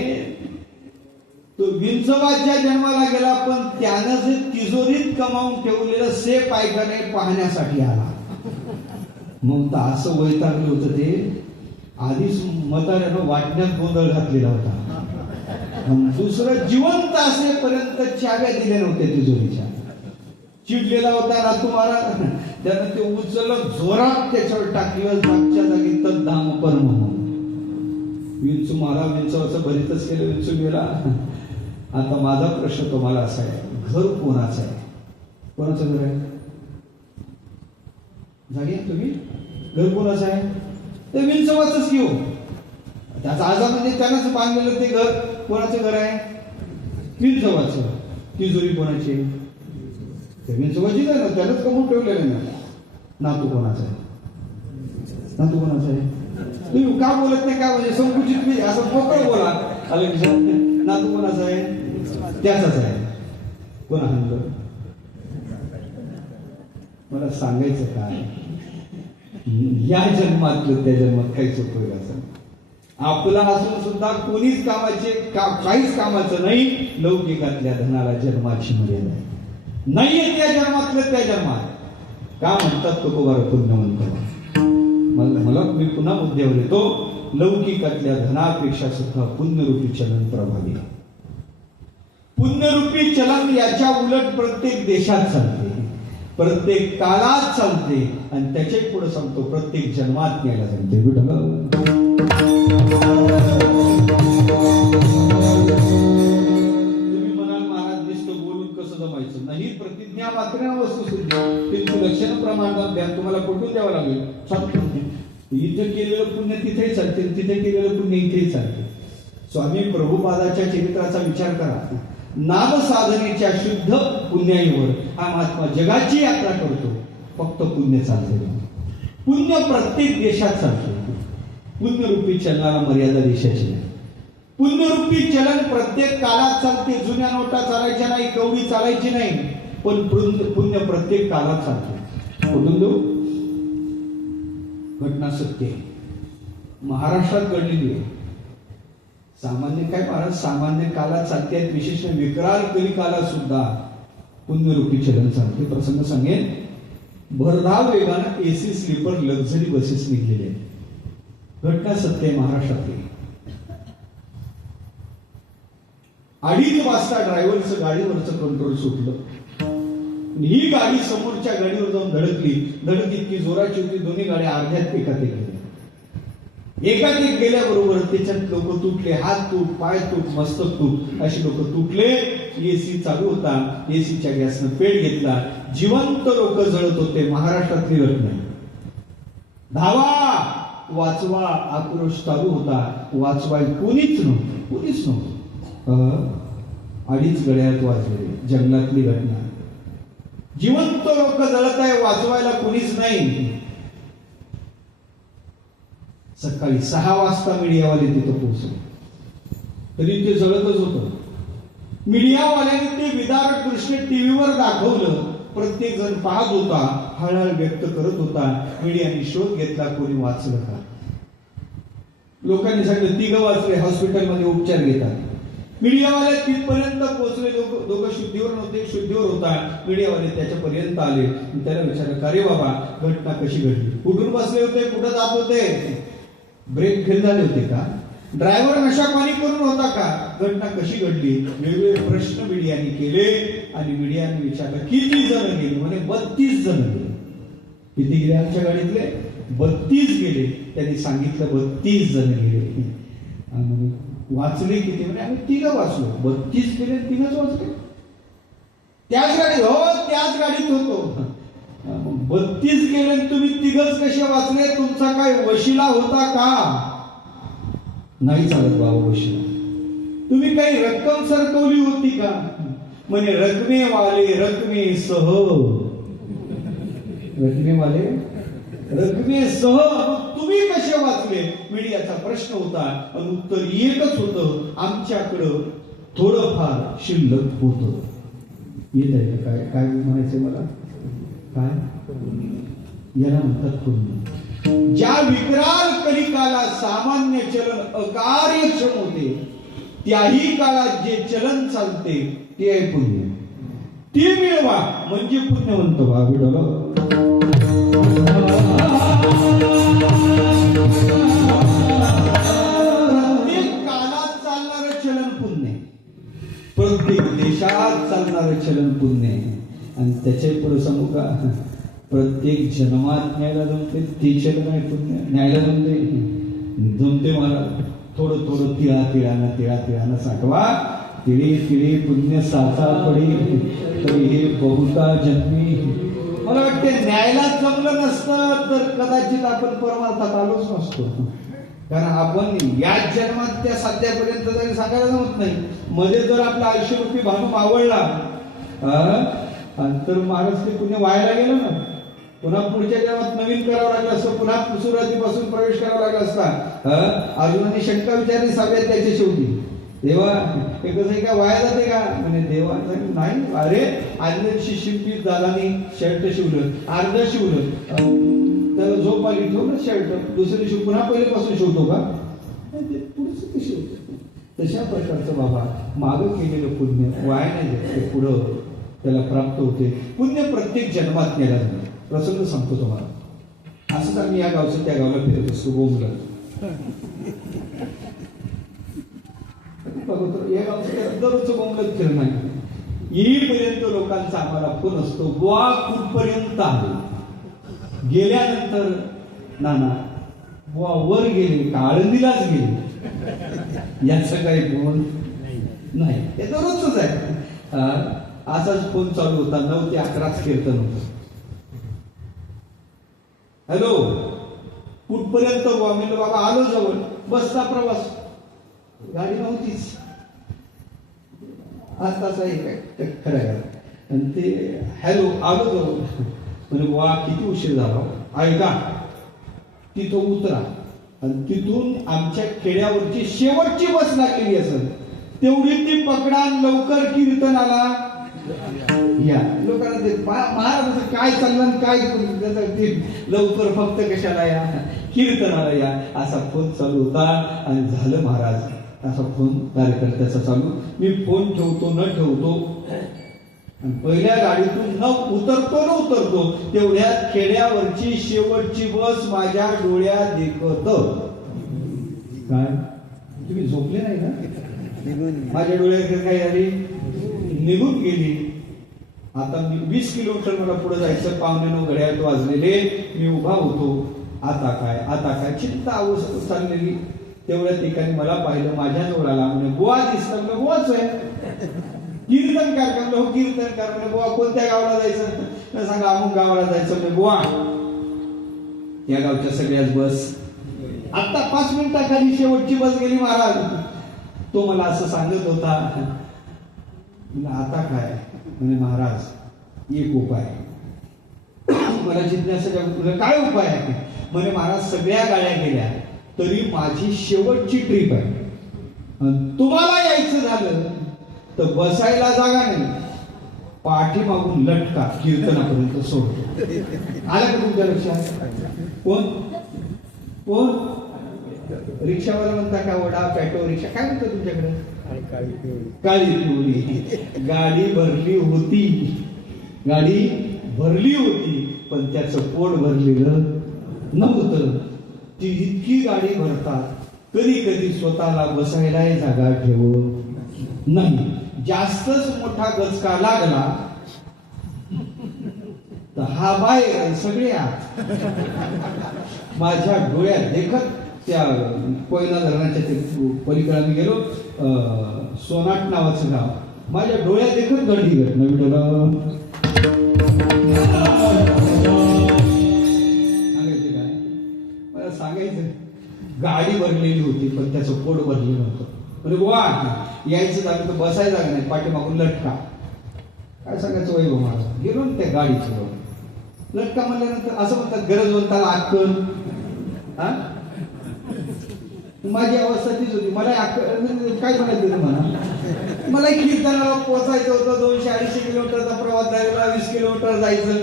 तो विंचवाच्या जन्माला गेला, पण त्यानं जे तिजोरीत कमावून ठेवलेलं सेफ आहे का नाही पाहण्यासाठी आला. मग तर असं वैतागलं होतं ते. आधीच म्हाताऱ्यानं वाटण्यात गोंधळ घातलेला होता. दुसरं जिवंत असेपर्यंत चाव्या दिल्या नव्हत्या तिजोरीच्या. चिडलेला होता नातू महाराज. त्यानं ते उचललं, जोरात त्याच्यावर टाकलं. मागच्या जागी तद्धाम परम. विंचू मारा, विंचवाचं भरीतच केलं. विंचू गेला. आता माझा प्रश्न तुम्हाला असा आहे, घर कोणाचं आहे? कोणाचं घर आहे? जागे तुम्ही? घर कोणाचं आहे? ते विंचवाचंच घेऊ. त्याचा आजा म्हणजे त्यानंच बांधलेलं ते घर. कोणाचं घर आहे? विंचवाचं. तिजोरी कोणाची? ते विंचवाचीच आहे ना, त्यानंच कमवून ठेवलेलं ना. नातू कोणाचा आहे? नातू कोणाचा आहे? तुम्ही का बोलत नाही? काय म्हणजे संकुचित मी असं मोकळं बोला. आलं नातू कोणाचा आहे? त्याचाच आहे. कोणा म्हणलं? मला सांगायचं काय, या जन्मातलं त्या जन्मात काहीच उपयोग असं आपला असून सुद्धा कोणीच काहीच कामाचं नाही. लौकिकातल्या धनाला जन्माची मर्यादा नाहीये. त्या जन्मातलं त्या जन्मात का म्हणतात तुकोबार पुण्यवंत. मला मी पुन्हा मुद्द्यावर येतो. लौकिकातल्या धनापेक्षा सुद्धा पुण्यरूपी चलन प्रभावी. पुण्यरूपी चलन याच्या उलट प्रत्येक देशात चालते, प्रत्येक काळात चालते आणि त्याचे पुढे सांगतो प्रत्येक जन्मात न्यायला सांगते. तुम्ही म्हणाल महाराज नुसतं बोलून कसं जमायचं? नाही, प्रतिज्ञा मात्र वस्तुस्थिती त्यांची लक्षणं प्रमाणात द्या. तुम्हाला पटवून द्यावं लागेल. इथं केलेलं पुण्य तिथेही चालते, तिथे केलेलं पुण्य इथेही चालते. स्वामी प्रभुपादाच्या चरित्राचा विचार करा. नाम साधनेच्या शुद्ध पुण्याईवर हा महात्मा जगाची यात्रा करतो. फक्त पुण्य चालते. पुण्य प्रत्येक देशात चालते. पुण्यरूपी चलनाला मर्यादा देशाची नाही. पुण्यरूपी चलन प्रत्येक काळात चालते. जुन्या नोटा चालायच्या नाही, कवडी चालायची नाही, पण पुण्य प्रत्येक काळात चालते. कुठून देऊ? घटना सत्य आहे, महाराष्ट्रात घडलेली आहे. सामान्य काय महाराज, सामान्य काळात चालते आहेत, विशेष विक्राल कलिकाला सुद्धा पुण्यरूपी चलन चालते. प्रसंग सांगेन, भरधाव वेगानं एसी स्लीपर लक्झरी बसेस निघलेले आहेत. घटना सत्य आहे महाराष्ट्रातली. 2:30 वाजता ड्रायव्हरचं गाडीवरचं कंट्रोल सुटलं. ही गाडी समोरच्या गाडीवर जाऊन धडकली. धडक इतकी जोराची होती, दोन्ही गाड्या अर्ध्यात एकात एक गेल्या. एकात एक गेल्याबरोबर त्याच्यात लोक तुटले, हात तूट, पाय तूट, मस्तक तूट, अशी लोक तुटले. एसी चालू होता, एसीच्या गॅसनं पेट घेतला. जिवंत लोक जळत होते. महाराष्ट्रातली घटना. धावा, वाचवा, आक्रोश चालू होता. वाचवाय कोणीच नव्हतं. 2:30 गड्यात वाजले. जंगलातली घटना. जिवंत लोक जळत आहे, वाचवायला कोणीच नाही. सकाळी 6 वाजता मीडियावाले तिथं पोहोचले, तरी ते जळतच होतं. मीडियावाल्याने ते विदारक दृश्य टीव्हीवर दाखवलं. प्रत्येक जण पाहत होता, हळहळ व्यक्त करत होता. मीडियाने शोध घेतला, कोणी वाचलं का? लोकांनी सांगितलं 3 वाचले, हॉस्पिटलमध्ये उपचार घेतात. मीडियावाले तिथपर्यंत पोहोचले. दोघं शुद्धीवर नव्हते, शुद्धीवर होता. मीडियावाले त्याच्यापर्यंत आले. त्याला विचारलं, का रे बाबा, घटना कशी घडली? कुठून बसले होते, कुठं जात होते? ब्रेक फेल झाले होते का? ड्रायव्हर नशा पाणी करून होता का? घटना कशी घडली? वेगवेगळे प्रश्न मीडियाने केले. आणि मीडियाने विचारलं, किती जण गेले? म्हणे 32 जण गेले. किती गेले आमच्या गाडीतले? 32 गेले. त्यांनी सांगितलं 32 जण गेले. आणि वाचले किती? म्हणजे आम्ही 3 वाचलो. 32 गेले, 3च वाचले. त्याच गाडीत? हो, त्याच गाडीत होतो. 32 गेले, तुम्ही 3च कसे वाचले? तुमचा काय वशिला होता का? नाही चालत बाबा वशिला. तुम्ही काही रक्कम सरकवली होती का? म्हणजे रकमेवाले रकमेसह. रकमेवाले रकमेसह तुम्ही कसे वाचले? मीडियाचा प्रश्न होता. आणि उत्तर एकच होतं, आमच्याकडं थोडंफार शिल्लक होतं. येत आहे का? काय काय म्हणायचंय मला? काय याला म्हणतात पुण्य. ज्या विकराल कलिकाला सामान्य चलन अकार्यक्षम होते, त्याही काळात जे चलन चालते ते आहे पुण्य. ते मिळवा म्हणजे पुण्यवंत व्हा. प्रत्येक काळात चालणारं चलन पुण्य, प्रत्येक देशात चालणारं चलन पुण्य. आणि त्याच्या पुढे सांगू का, प्रत्येक जन्मात न्यायला जमते ते चलन आहे पुण्य. न्यायला जमते मला. थोडं थोडं तिळानं साठवा. तिळे पुण्य साचा पडी, तरी हे बहुता जन्मी. मला वाटते न्यायला जमलं नसतं तर कदाचित आपण परमार्थात आलोच नसतो. कारण आपण याच जन्मात त्या साध्यापर्यंत तरी सांगायला जमत नाही. मध्ये जर आपला 80 रुपये भानू मावळला तर महाराज ते पुण्य व्हायला गेलं ना. पुन्हा पुढच्या जन्मात नवीन करावं लागलं असतं. पुन्हा सुरुवातीपासून प्रवेश करावा लागला असता. अर्जुनाने शंका विचारली 7व्या त्याच्या शेवटी, देवा हे कसं काय वाया जाते का? म्हणजे देवा नाही. अरे आदल्या दिवशी शिंपी दादानी शर्ट शिवलं, अर्ध शिवलं, त्याला झोप आली, ठेवलं शर्ट. दुसऱ्या दिवशी पुन्हा पहिल्यापासून शिवतो का? पुढचं ते शिवतो. तशा प्रकारचं बाबा मागं केलेलं पुण्य वाया नाही जात, ते पुढं त्याला प्राप्त होते. पुण्य प्रत्येक जन्मात नेला जातं. प्रसंग सांगतो तुम्हाला. असंच आम्ही या गावचं त्या गावाला फिरत असतो. बोंबला या गावचं दररोजचं बोंबलत फिरणं आहे. येईपर्यंत लोकांचा आम्हाला फोन असतो, बुवा कुठपर्यंत आले? गेल्यानंतर नाना बुवा वर गेले का आळंदीलाच गेले? याचं काही फोन नाही. हे दररोजच आहे. असाच फोन चालू होता. 9 ते 11 कीर्तन होतं. हॅलो, कुठपर्यंत? म्हणलं बाबा आलो जवळ. बसचा प्रवास, गाडी नव्हतीच. आज तासा आहे खरं आहे. आणि ते हॅलो आलो जवळ. म्हणजे बुवा किती उशीर झाला? ऐका, तिथं उतरा आणि तिथून आमच्या खेड्यावरची शेवटची बस लागलेली असेल तेवढी ती पकडा. लवकर कीर्तनाला या. लोकांना ते महाराजांचं काय चाललं काय ते लवकर फक्त कशाला या, कीर्तनाला या, असा फोन चालू होता. आणि झालं महाराज असा फोन कार्यकर्त्याचा चालू. मी फोन ठेवतो न ठेवतो, पहिल्या गाडीतून न उतरतो तेवढ्यात खेड्यावरची शेवटची बस माझ्या डोळ्यात देखत. काय तुम्ही झोपले नाही ना? माझ्या डोळ्यात काय झाली, निघून गेली. आता मी 20 किलोमीटर मला पुढे जायचं, 8:45 घड्याळ वाजलेले. मी उभा होतो. आता काय चिंता अवस्था चाललेली. तेवढ्या ठिकाणी मला पाहिलं, माझ्या जवळ आला. म्हणे बुवा दिसतं. म्हणलं बुवाच आहे. कीर्तनकार का? म्हणलं हो कीर्तनकार. म्हणे बुवा कोणत्या गावाला जायचं? मी सांगा अमुक गावाला जायचं. म्हणजे बुवा या गावच्या सगळ्याच बस आता 5 मिनिटाखाली शेवटची बस गेली महाराज. तो मला असं सांगत होता. आता काय? म्हणजे महाराज एक उपाय. मला जिज्ञासा, काय उपाय आहे? म्हणजे महाराज सगळ्या गाड्या गेल्या तरी माझी शेवटची ट्रिप आहे. तुम्हाला यायचं झालं तर बसायला जागा नाही, पाठीमागून लटका कीर्तनापर्यंत सोडतो. आला का तुमच्या लक्षात? कोण कोण? रिक्षावाला म्हणता का? वडा पॅटो रिक्षा काय म्हणतो तुमच्याकडे? काळी पिवळी गाडी भरली होती. गाडी भरली होती पण त्याचं पोट भरलेलं नव्हतं. ती इतकी गाडी भरतात कधी कधी स्वतःला बसायलाही जागा ठेवत नाही. जास्तच मोठा गचका लागला तर हा बाहेर सगळे आत. माझ्या डोळ्यात देखत त्या कोयना धरणाच्या पलीकडे मी गेलो. सोनाट नावाचं गाव. माझ्या डोळ्यात देखत घडली घटना. मी सांगायचं काय? मला सांगायचं गाडी भरलेली होती पण त्याचं पोट भरलेलं नव्हतं. म्हणजे बुवा यायचं झालं तर बसायला जागा नाही, पाठीमागून लटका. काय सांगायचं वैभव मला. गेलो ना त्या गाडीचं लटका म्हणल्यानंतर असं म्हणतात गरजवंताला अक्कल. माझी अवस्था तीच होती. मला काय म्हणायचं मला कीर्तनाला पोहोचायचं होतं. 200-250 किलोमीटरचा प्रवास जायला, 20 किलोमीटर जायचं.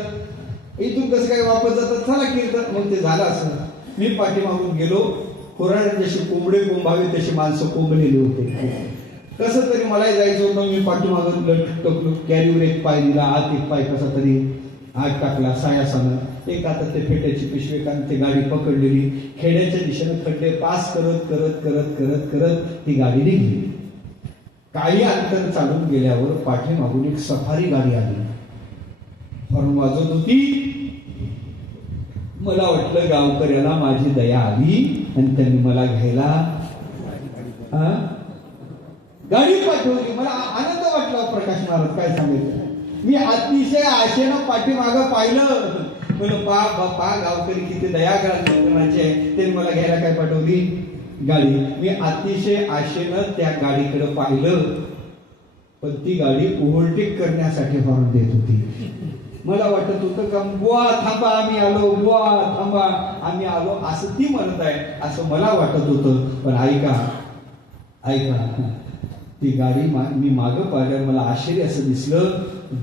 इथून कसं काय वापस जातात, चला कीर्तन. मग ते झालं असं. मी पाठीमागून गेलो. कोराडे जसे कोंबडे कोंबावे तसे माणसं कोंबलेले होते. कसं तरी मलाही जायचं होतं. मी पाठीमागून लटकलो. कॅरीवर एक पाय दिला, आत एक पाय कसा तरी आग टाकला सायासानं. एक आता ते फेट्याची पिशवी कारण ते गाडी पकडलेली. खेड्याच्या दिशेने खड्डे पास करत करत करत करत करत ती गाडी निघली. काही अंतर चालून गेल्यावर पाठीमागून एक सफारी गाडी आली. हॉर्न वाजवत होती. मला वाटलं गावकऱ्याला माझी दया आली आणि त्यांनी मला घ्यायला गाडी पाठवली. मला आनंद वाटला. प्रकाश महाराज काय सांगायचं. मी अतिशय आशेनं पाठीमागं पाहिलं. म्हणून पा गावकरी किती दया करण्याचे आहे. त्यांनी मला घ्यायला काय पाठवली? गाडी. मी अतिशय आशेनं त्या गाडीकडे पाहिलं पण ती गाडी ओव्हरटेक करण्यासाठी हॉर्न देत होती. मला वाटत होतं का बुवा थांबा आम्ही आलो, बुवा थांबा आम्ही आलो असं ती म्हणत आहे असं मला वाटत होतं. पण ऐका ती गाडी मी मागं पाहिल्यावर मला आश्चर्य असं दिसलं.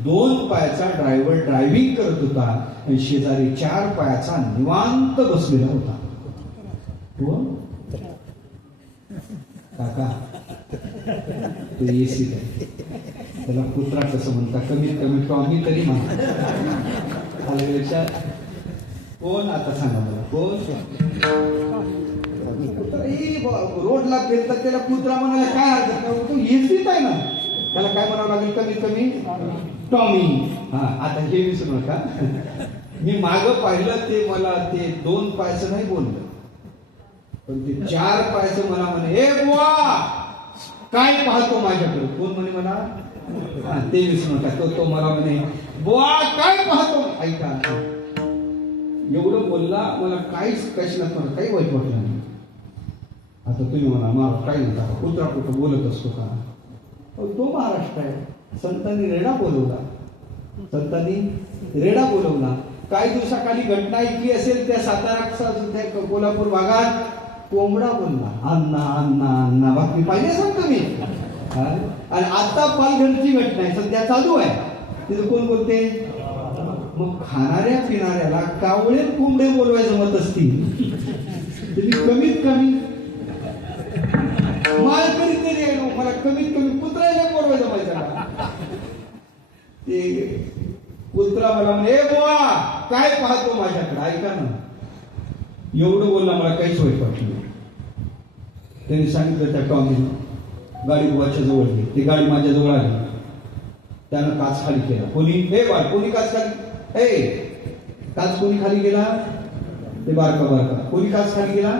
2 पायाचा ड्रायव्हर ड्रायव्हिंग करत होता आणि शेजारी 4 पायाचा निवांत बसलेला होता. काका तो एसी आहे. त्याला कुत्रा कसं म्हणता? कमीत कमी टॉमी तरी म्हणा. कोण आता सांगा मला कोण? रोडला फिरतात त्याला कुत्रा म्हणायला काय हरकत? तो एसीत आहे ना. त्याला काय म्हणावं लागेल? कमीत कमी टॉमी. हा आता हे विसरू नका. मी मागं पाहिलं ते मला ते 2 पायचं नाही बोललं पण ते 4 पायचं मला म्हणे हे बुवा काय पाहतो माझ्याकडे? कोण म्हणे मला? ते विसरू नका. तो मला म्हणे बुवा काय पाहतो? ऐका एवढं बोलला मला काहीच कशाला काही वाईट वाटलं नाही. आता तुम्ही म्हणा मला काय म्हणता कुत्रा कुठं बोलत असतो का? तो महाराष्ट्र आहे. संतांनी रेडा बोलवला. काही दिवसाखाली घटना ऐकली असेल त्या सातारा कोल्हापूर भागात कोंबडा बोलला अण्णा अण्णा अण्णा. बाकी पाहिजे सांगतो मी. आणि आता पालघरची घटना आहे सध्या चालू आहे. तिथं कोण बोलते? मग खाणाऱ्या पिणाऱ्याला कावळे कोंबडे बोलवायचं मत असतील तुम्ही कमीत कमी मालकरी तरी आहे. मला कमीत कमी कुत्र्याला बोलवायचं पाहिजे. ते कुत्रा मला म्हणे बुवा काय पाहतो माझ्याकडे? ऐका ना एवढं बोलला मला काहीच वाईट वाटलं. त्यांनी सांगितलं त्या टॉमीनं गाडी बुवाच्या जवळ गेली, ती गाडी माझ्या जवळ आली, त्यानं काच खाली केला. कोणी? हे बाळ, कोणी काच खाली? ए, काच कोणी खाली केला? ते बारका. कोणी काच खाली केला?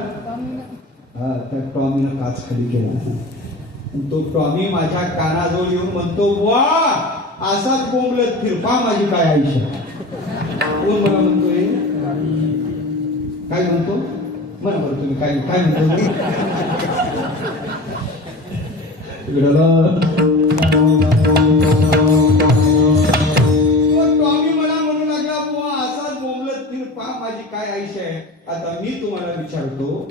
हा, त्या टॉमीनं काच खाली केला. तो टॉमी माझ्या कानाजवळ येऊन म्हणतो, बुवा असाच बोंबलत फिरपा माझी काय आयुष्य. कोण मला म्हणतोय? काय म्हणतो? म्हणा बरं तुम्ही काय काय म्हणतो? टॉमी मला म्हणू लागला, बुवा असाच बोंबलत फिरपा माझी काय आयुष्य आहे. आता मी तुम्हाला विचारतो,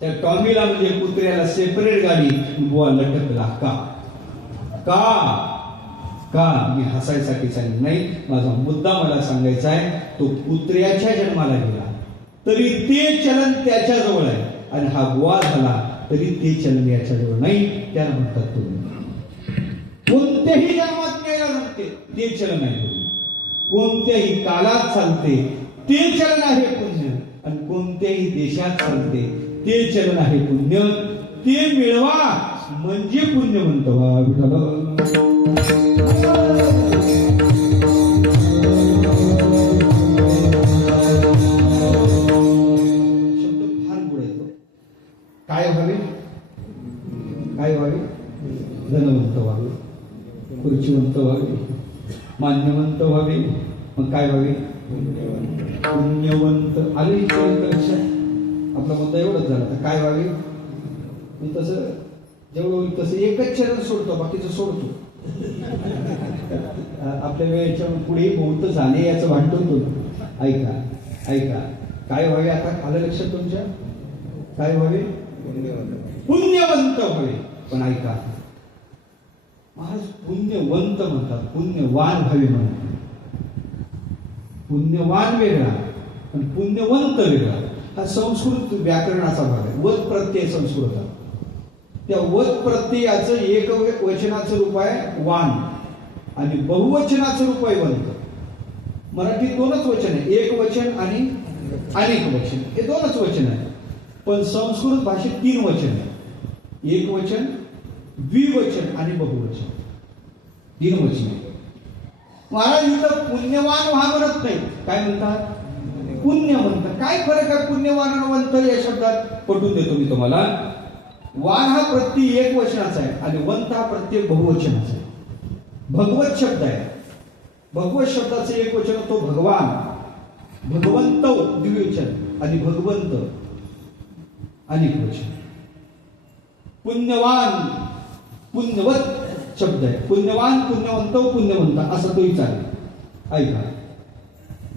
त्या टॉमीला म्हणजे कुत्र्याला सेपरेट गाडी बुवा लटकला का? का? मी हसायसाठी सांगितलं नाही. माझा मुद्दा मला सांगायचा आहे, तो कुत्र्याच्या जन्माला गेला तरी ते चलन त्याच्याजवळ आहे, आणि हा बुवा झाला तरी ते चलन याच्याजवळ नाही. त्याला म्हणतात तुम्ही कोणत्याही जन्मात न्यायला जमते ते चलन आहे, कोणत्याही काळात चालते ते चलन आहे पुण्य, आणि कोणत्याही देशात चालते ते चलन आहे पुण्य. ते मिळवा म्हणजे पुण्यवंत व्हा. शब्द फार गुढ येतो. काय व्हावे? काय व्हावे? धनवंत व्हावे, खुर्चीवंत व्हावे, मान्यवंत व्हावे. मग काय व्हावे? पुण्यवंत. आले लक्षात? आपला मुद्दा एवढंच झाला. तर काय व्हावे? मी तसं जेवढं होईल तसं एकच चरण सोडतो, बाकीचं सोडतो. आपल्या वेळेच्या पुढे बहुत झाले याचं भांडतो तो. ऐका काय व्हावे? आता आलं लक्षात तुमच्या? काय व्हावे? पुण्यवंत व्हावे. पण ऐका, महाराज पुण्यवंत म्हणतात, पुण्यवान व्हावे म्हणतात. पुण्यवान वेगळा आणि पुण्यवंत वेगळा. हा संस्कृत व्याकरणाचा भाग आहे. वत प्रत्यय संस्कृत. त्या वत प्रत्ययाचं एक वचनाचं रूप आहे वान, आणि बहुवचनाचं रूप आहे वंत. मराठीत दोनच वचन आहे, एक वचन आणि अनेक वचन, हे दोनच वचन आहे. पण संस्कृत भाषेत 3 वचन आहे, एक वचन, द्विवचन आणि बहुवचन. 3 वचन आहे. महाराज इथं पुण्यवान व्हा म्हणत नाही, काय म्हणतात? पुण्य म्हणतात. काय फरक आहे पुण्यवान आणि वंत या शब्दात? पटवून देतो मी तुम्हाला. वान हा प्रत्यय एक वचनाचा आहे, आणि वंत हा प्रत्यय बहुवचनाचा आहे. भगवत शब्द आहे. भगवत शब्दाचं एक वचन होतो भगवान, भगवंत द्विवचन, आणि भगवंत अनेक वचन. पुण्यवान पुण्यवत शब्द आहे. पुण्यवान, पुण्यवंत, पुण्यवंत असं तोही चालेल. ऐका,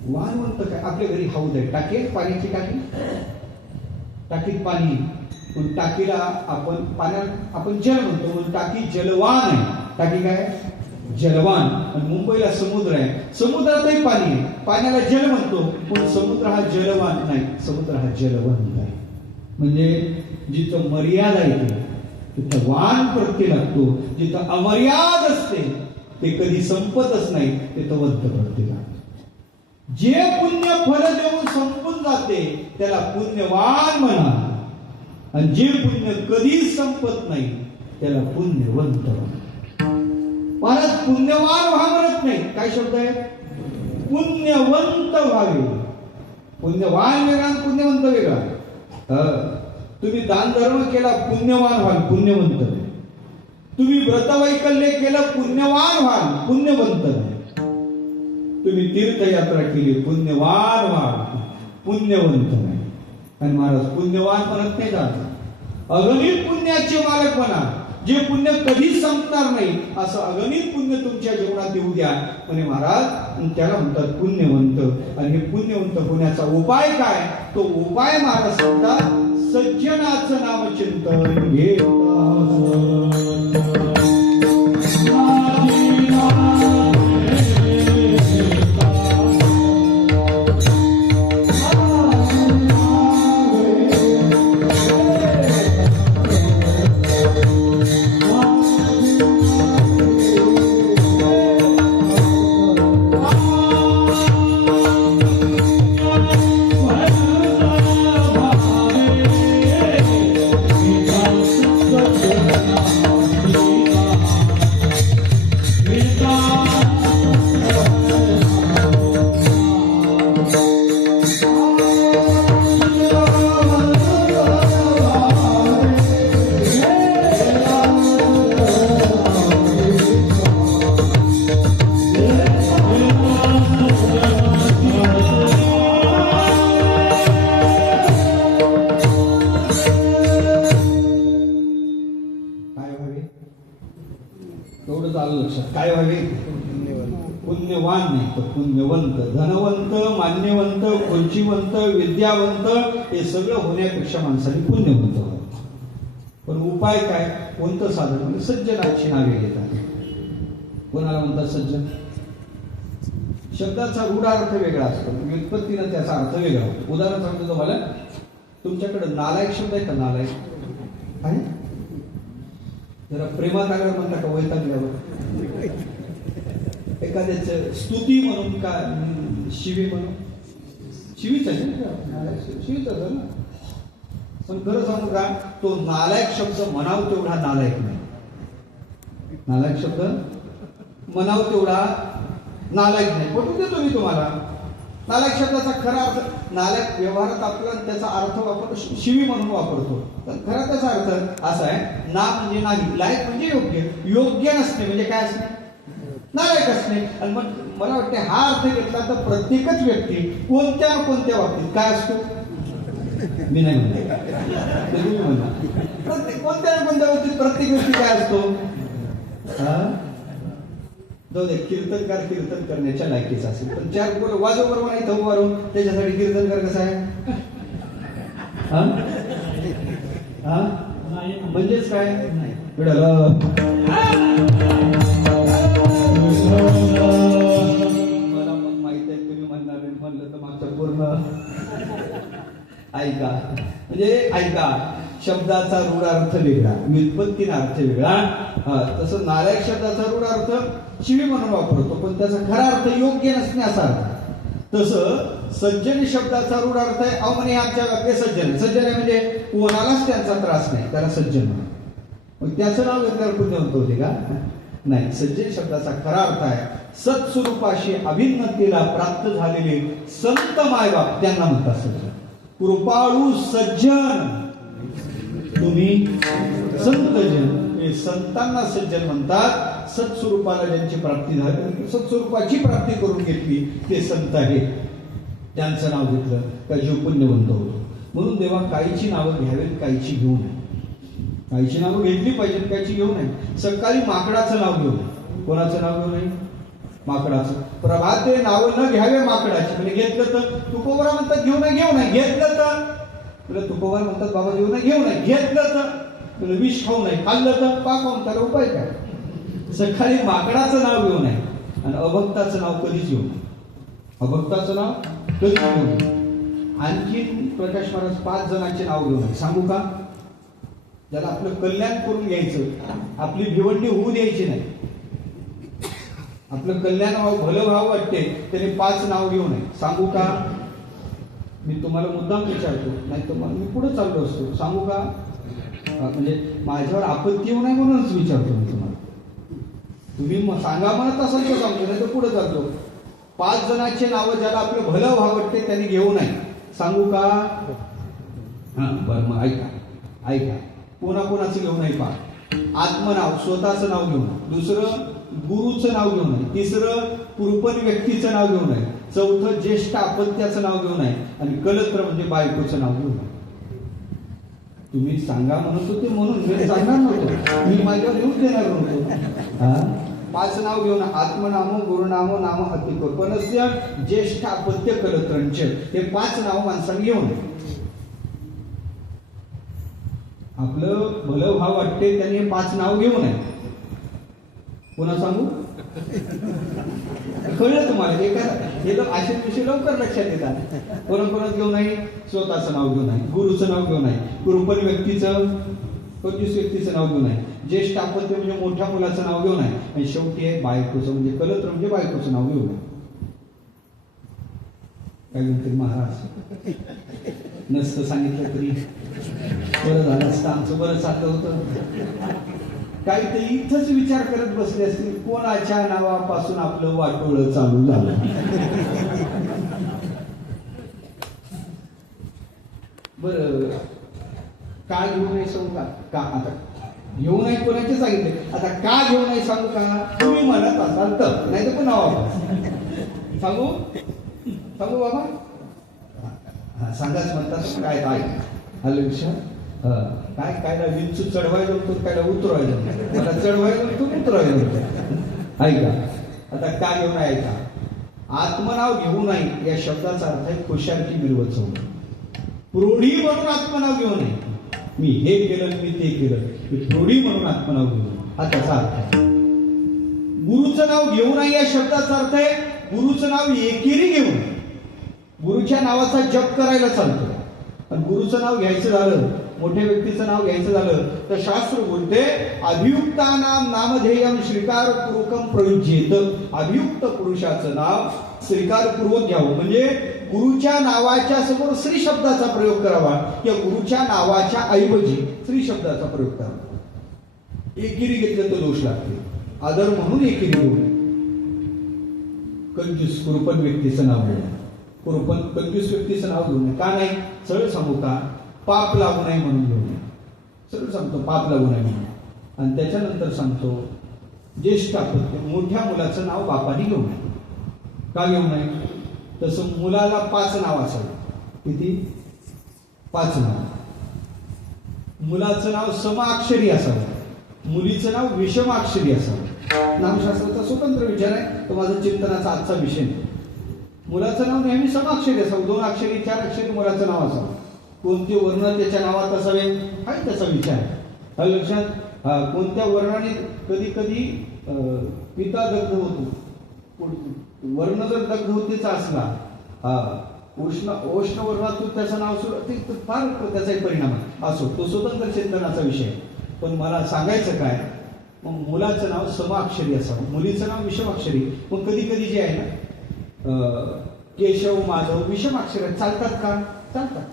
वानवंत काय? आपल्या घरी हौद आहे, टाकीत पाण्याची टाकी, टाकीत पाणी. पण टाकीला आपण जल म्हणतो, म्हणून टाकी जलवान आहे. टाकी काय? जलवान. आणि मुंबईला समुद्र आहे, समुद्रातही पाणी आहे, पाण्याला जल म्हणतो, पण समुद्र हा जलवान नाही, समुद्र हा जलवंत आहे. म्हणजे जिथं मर्यादा येते तिथं वान प्रत्यय लागतो, जिथं अमर्याद असते ते कधी संपतच नाही, तिथं वंत प्रत्यय लागतो. जे पुण्य फल देऊन संपून जाते त्याला पुण्यवान म्हणा, आणि जे पुण्य कधीच संपत नाही त्याला पुण्यवंत म्हणा. महाराज पुण्यवान व्हा म्हणत नाही. काय शब्द आहे? पुण्यवंत व्हावे. पुण्यवान वेगळा, पुण्यवंत वेगळा. तुम्ही दान धर्म केला, पुण्यवान व्हाल, पुण्यवंत नाही. तुम्ही व्रतवैकल्य केलं, पुण्यवान व्हाल, पुण्यवंत नाही. तुम्ही तीर्थयात्रा केली, पुण्यवान व्हाल, पुण्यवंत नाही. आणि महाराज पुण्यवान म्हणत नाही जात, अगणित पुण्याचे मालक म्हणा. जे पुण्य कधीच संपणार नाही असं अगणित पुण्य तुमच्या जीवनात येऊ द्या म्हणे महाराज. त्याला म्हणतात पुण्यवंत. आणि हे पुण्यवंत होण्याचा उपाय काय? तो उपाय महाराज सांगतात, सज्जनाचं नामचिंतन एवढंच आलं लक्षात. काय व्हावे? पुण्यवान नाही तर पुण्यवंत. धनवंत, मान्यवंत, खुर्चीवंत, विद्यावंत हे सगळं होण्यापेक्षा माणसाने पुण्यवंत व्हावं. पण उपाय काय? कोणतं साधन? म्हणजे सज्जनाची नावे घेतात. कोणाला म्हणतात सज्जन? शब्दाचा रूढ अर्थ वेगळा असतो, व्युत्पत्तीनं त्याचा अर्थ वेगळा होतो. उदाहरण सांगतो तुम्हाला. तुमच्याकडे नालायक शब्द आहे का? नालायक आहे? जरा प्रेमात आल्यावर म्हणता का वैतागल्यावर? एखाद्याच स्तुती म्हणून का शिवी म्हणून? शिवीच आहे ना, शिवीच आहे ना. पण खरं सांगू का, तो नालायक शब्द म्हणाव तेवढा नालायक नाही. नालायक शब्द म्हणाव तेवढा नालायक नाही. पटवून देतो मी तुम्हाला. नालायक शब्दाचा खरा अर्थ, नालायक व्यवहारात आपला त्याचा अर्थ वापर शिवी म्हणून वापरतो, पण खरा त्याचा अर्थ असा आहे, ना म्हणजे नाही, लायक म्हणजे योग्य, योग्य नसणे म्हणजे काय असणे? नालायक असणे. आणि मग मला वाटते हा अर्थ घेतला तर प्रत्येकच व्यक्ती कोणत्या ना कोणत्या बाबतीत काय असतो? मी नाही म्हणते, तुम्ही म्हणा. प्रत्येक कोणत्या ना कोणत्या बाबतीत प्रत्येक व्यक्ती काय असतो? जाऊ दे, कीर्तनकार कीर्तन करण्याच्या लायकीचा असेल, पण चार बोल वाजव नाही तर उभारून त्याच्यासाठी कीर्तनकार कसा आहे? म्हणजेच काय? मला माहित आहे तुम्ही म्हणणार, म्हणलं तर मागचं पूर्ण ऐका. म्हणजे ऐका, शब्दाचा रूढ अर्थ वेगळा, व्युत्पत्तीचा अर्थ वेगळा. तसं नालायक शब्दाचा रूढ अर्थ शिवी म्हणून वापरतो, पण त्याचा खरा अर्थ योग्य नसणे असा अर्थ. तसं सज्जन शब्दाचा रूढ अर्थ आहे अवमने आमच्या वाक्य सज्जन. सज्जन आहे म्हणजे कोणालाच त्यांचा त्रास नाही, त्याला सज्जन म्हणा. मग त्याचं नाव घेतल्यावर पुण्यवंत होते का? नाही. सज्जन शब्दाचा खरा अर्थ आहे सत्स्वरूपाशी अभिन्नतेला प्राप्त झालेले संत मायबाप, त्यांना म्हणतात सज्जन. कृपाळू सज्जन, तुम्ही संतजन. हे संतांना सज्जन म्हणतात. सत्स्वरूपाला ज्यांची प्राप्ती झाली, सत्स्वरूपाची प्राप्ती करून घेतली ते संत आहेत. त्यांचं नाव घेतलं का जीव पुण्यवंत होतो. म्हणून देवा काहीची नावं घ्यावेत, काहीची घेऊ नये. काहीची नावं घेतली पाहिजेत, काहीची घेऊ नये. सकाळी माकडाचं नाव घेऊ नये. कोणाचं नाव घेऊ नये? माकडाचं. प्रभाते नाव न घ्यावे माकडाचे. म्हणजे घेतलं तर तुकोबरा म्हणतात घेऊ नये, घेऊ नये. घेतलं तर तुला तुकोबरा म्हणतात बाबा घेऊ नये, घेऊ नये. घेतलं तर तुला विष खाऊ नये, खाल्लं तर पाक खाऊन. त्याला उपाय काय? सकाळी माकडाचं नाव घेऊ नये आणि अभक्ताचं नाव कधीच घेऊ नये. अभक्ताचं नाव कधीच घेऊ नये. आणखी प्रकाश महाराज 5 जणांचे नाव घेऊ नये. सांगू का? ज्याला आपलं कल्याण करून घ्यायचं, आपली भिवंडी होऊ द्यायची नाही, आपलं कल्याण व्हावं, भलं व्हावं वाटते, त्याने 5 नाव घेऊ नये. सांगू का? मी तुम्हाला मुद्दाम विचारतो, नाही तर मी पुढे चाललो असतो. सांगू का? म्हणजे माझ्यावर आपत्ती येऊ नये म्हणूनच विचारतो मी तुम्हाला. तुम्ही सांगा म्हणत असाल तर सांगतो, नाही तर पुढे चालतो. 5 जणांचे नावं ज्याला आपलं भलं व्हावं वाटते त्यांनी घेऊ नये. सांगू का? बरं मग ऐका. कोणाकोणाचं घेऊ नये पहा. आत्मनाव, स्वतःचं नाव घेऊ नये. दुसरं गुरुचं नाव घेऊ नये. तिसरं कुरुपण व्यक्तीचं नाव घेऊ नये. चौथं ज्येष्ठ अपत्याचं नाव घेऊ नये. आणि कलत्र म्हणजे बायकोचं नाव घेऊ नये. तुम्ही सांगा म्हणत होते म्हणून मी सांगणार नव्हतो, मी माझ्यावर येऊच देणार नव्हतो. 5 नाव घेऊन आत्मनाम, गुरुनाम, नाम अतिकोपनस्य, ज्येष्ठ अपत्य कलत्रंच, हे 5 नाव माणसाने घेऊ नये. आपलं भलं भाव वाटते त्यांनी हे 5 नाव घेऊ नये. पुन्हा सांगू? कळलं तुम्हाला? हे असे विषय लवकर लक्षात येतात. कोणाकोणाच घेऊ नये? स्वतःचं नाव घेऊ नये, गुरुचं नाव घेऊ नये, कुरुपण व्यक्तीचं, 25 व्यक्तीचं नाव घेऊ नये, ज्येष्ठ अपत्य म्हणजे मोठ्या मुलाचं नाव घेऊ नये, आणि शेवटी आहे बायकोचं म्हणजे कलत्र म्हणजे बायकोचं नाव घेऊ नये. काय म्हणतील महाराज? नसतं सांगितलं तरी बरं झालं असतं, आमचं बरं चाललं होतं. काही ते इथंच विचार करत बसले असतील, कोणाच्या नावापासून आपलं वाटोळं चालू झालं. बर, का घेऊ नये सांगू का आता घेऊ नये कोणाचे सांगितले, आता का घेऊ नये सांगू का, तुम्ही म्हणत असाल तर, नाही तर पुन्हा सांगू सांगू बाबा. सांगाच म्हणतात काय काय आलं विषय. काय काय विंचू चढवायला होतो, काय उतरवायला, मला चढवायला होतो, उतरवायला होतो. ऐका आता का घेऊन ऐका, आत्मनाव घेऊ नये या शब्दाचा अर्थ आहे खुशालकी मिरवत जाऊ. प्रौढी म्हणून आत्मनाव घेऊ नये, मी हे केलं मी ते केलं, मी प्रौढी म्हणून आत्मनाव घेऊ, हा त्याचा अर्थ आहे. गुरुचं नाव घेऊ नये या शब्दाचा अर्थ आहे गुरुचं नाव एकेरी घेऊ नये. गुरुच्या नावाचा जप करायला चालतो, पण गुरुचं नाव घ्यायचं झालं, मोठ्या व्यक्तीचं नाव घ्यायचं झालं तर शास्त्र बोलते अभियुक्तानाम नामधेयम श्रीकारपूर्वकम प्रयुज्येत. अभियुक्त पुरुषाचं नाव श्रीकारपूर्वक घ्यावं, म्हणजे गुरुच्या नावाच्या समोर श्री शब्दाचा प्रयोग करावा किंवा गुरुच्या नावाच्या ऐवजी श्री शब्दाचा प्रयोग करावा. एकेरी घेतलं तर दोष लागते, आदर म्हणून एकेरी घेऊ नये. कंजूस कुरुपन व्यक्तीचं नाव घेऊ नये, कंजूस व्यक्तीचं नाव घेऊ नये. का नाही, सरळ सांगू का, पाप लागू नये म्हणून घेऊ नये. सरळ सांगतो पाप लागू नये म्हणून. आणि त्याच्यानंतर सांगतो ज्येष्ठ अपत्य, मोठ्या मुलाचं नाव बापाने घेऊ नये. का घेऊ नये, तसं मुलाला 5 नाव असावे. किती? 5 नाव. मुलाचं नाव समाक्षरी असावं, मुलीचं नाव विषमाक्षरी असावं. नामशास्त्राचा स्वतंत्र विचार आहे, तो माझा चिंतनाचा आजचा विषय नाही. मुलाचं नाव नेहमी समाक्षरी असावं, 2 अक्षरी 4 अक्षरी मुलाचं नाव असावं. कोणते वर्ण त्याच्या नावात असावे हा त्याचा विचार आहे. लक्षात, कोणत्या वर्णाने कधी कधी पिता दग्ध होतो, वर्ण जर दग्ध होतीचा असला, उष्ण वर्णातून त्याचं नाव सुरू, फार त्याचा एक परिणाम असो, तो स्वतंत्र चिंतनाचा विषय. पण मला सांगायचं काय, मग मुलाचं नाव समाक्षरी असावं, मुलीचं नाव विषमाक्षरी. मग कधी कधी जे आहे ना, केशव माधव विषमाक्षर चालतात का? चालतात.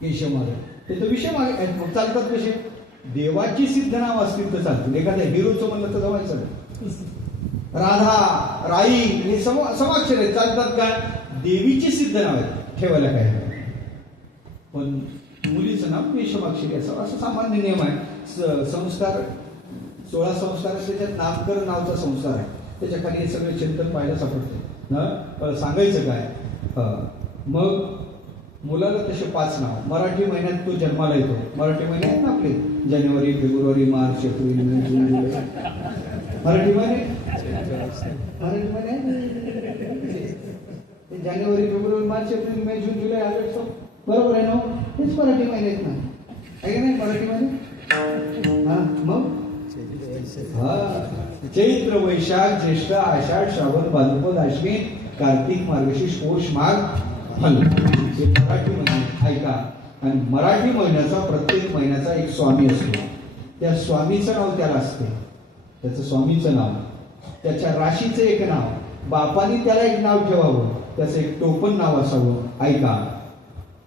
केशव माधव ते तर विषम आहे, मग चालतात कसे? देवाची सिद्ध नाव असतील तर चालतील. एखाद्या हिरोचं म्हणलं तर जमायचं नाही. राधा राई हे समाक्षर आहेत, चालतात का? देवीची सिद्ध नाव आहे, ठेवायला काय. पण मुलीचं नाव विषमाक्षरी असावं असं सामान्य नियम आहे. संस्कार 16 संस्कार त्याच्यात नामकरण नावाचा संस्कार आहे, त्याच्या खाली हे सगळे चिंतन पाहायला सापडते. सांगायचं काय, मग मुलाला तसे 5 नाव. मराठी महिन्यात तो जन्माला येतो, मराठी महिन्यात ना आपले जानेवारी फेब्रुवारी मार्च एप्रिल मे जून जुलै, मराठी महिने जानेवारी फेब्रुवारी मार्च एप्रिल मे जून जुलै ऑगस्ट, बरोबर आहे ना? हेच मराठी महिने आहेत ना, आहे का नाही मराठी महिने? हा मग चैत्र वैशाख ज्येष्ठ आषाढ श्रावण भाद्रपद आश्विन कार्तिक मार्गशीर्ष पौष माघ फाल्गुन, हे मराठी महिने. ऐका, आणि मराठी महिन्याचा प्रत्येक महिन्याचा एक स्वामी असतो, त्या स्वामीचं नाव त्याला असते, त्याचं स्वामीचं नाव, त्याच्या राशीचं एक नाव, बापाने त्याला एक नाव ठेवावं, त्याचं एक टोपण नाव असावं. ऐका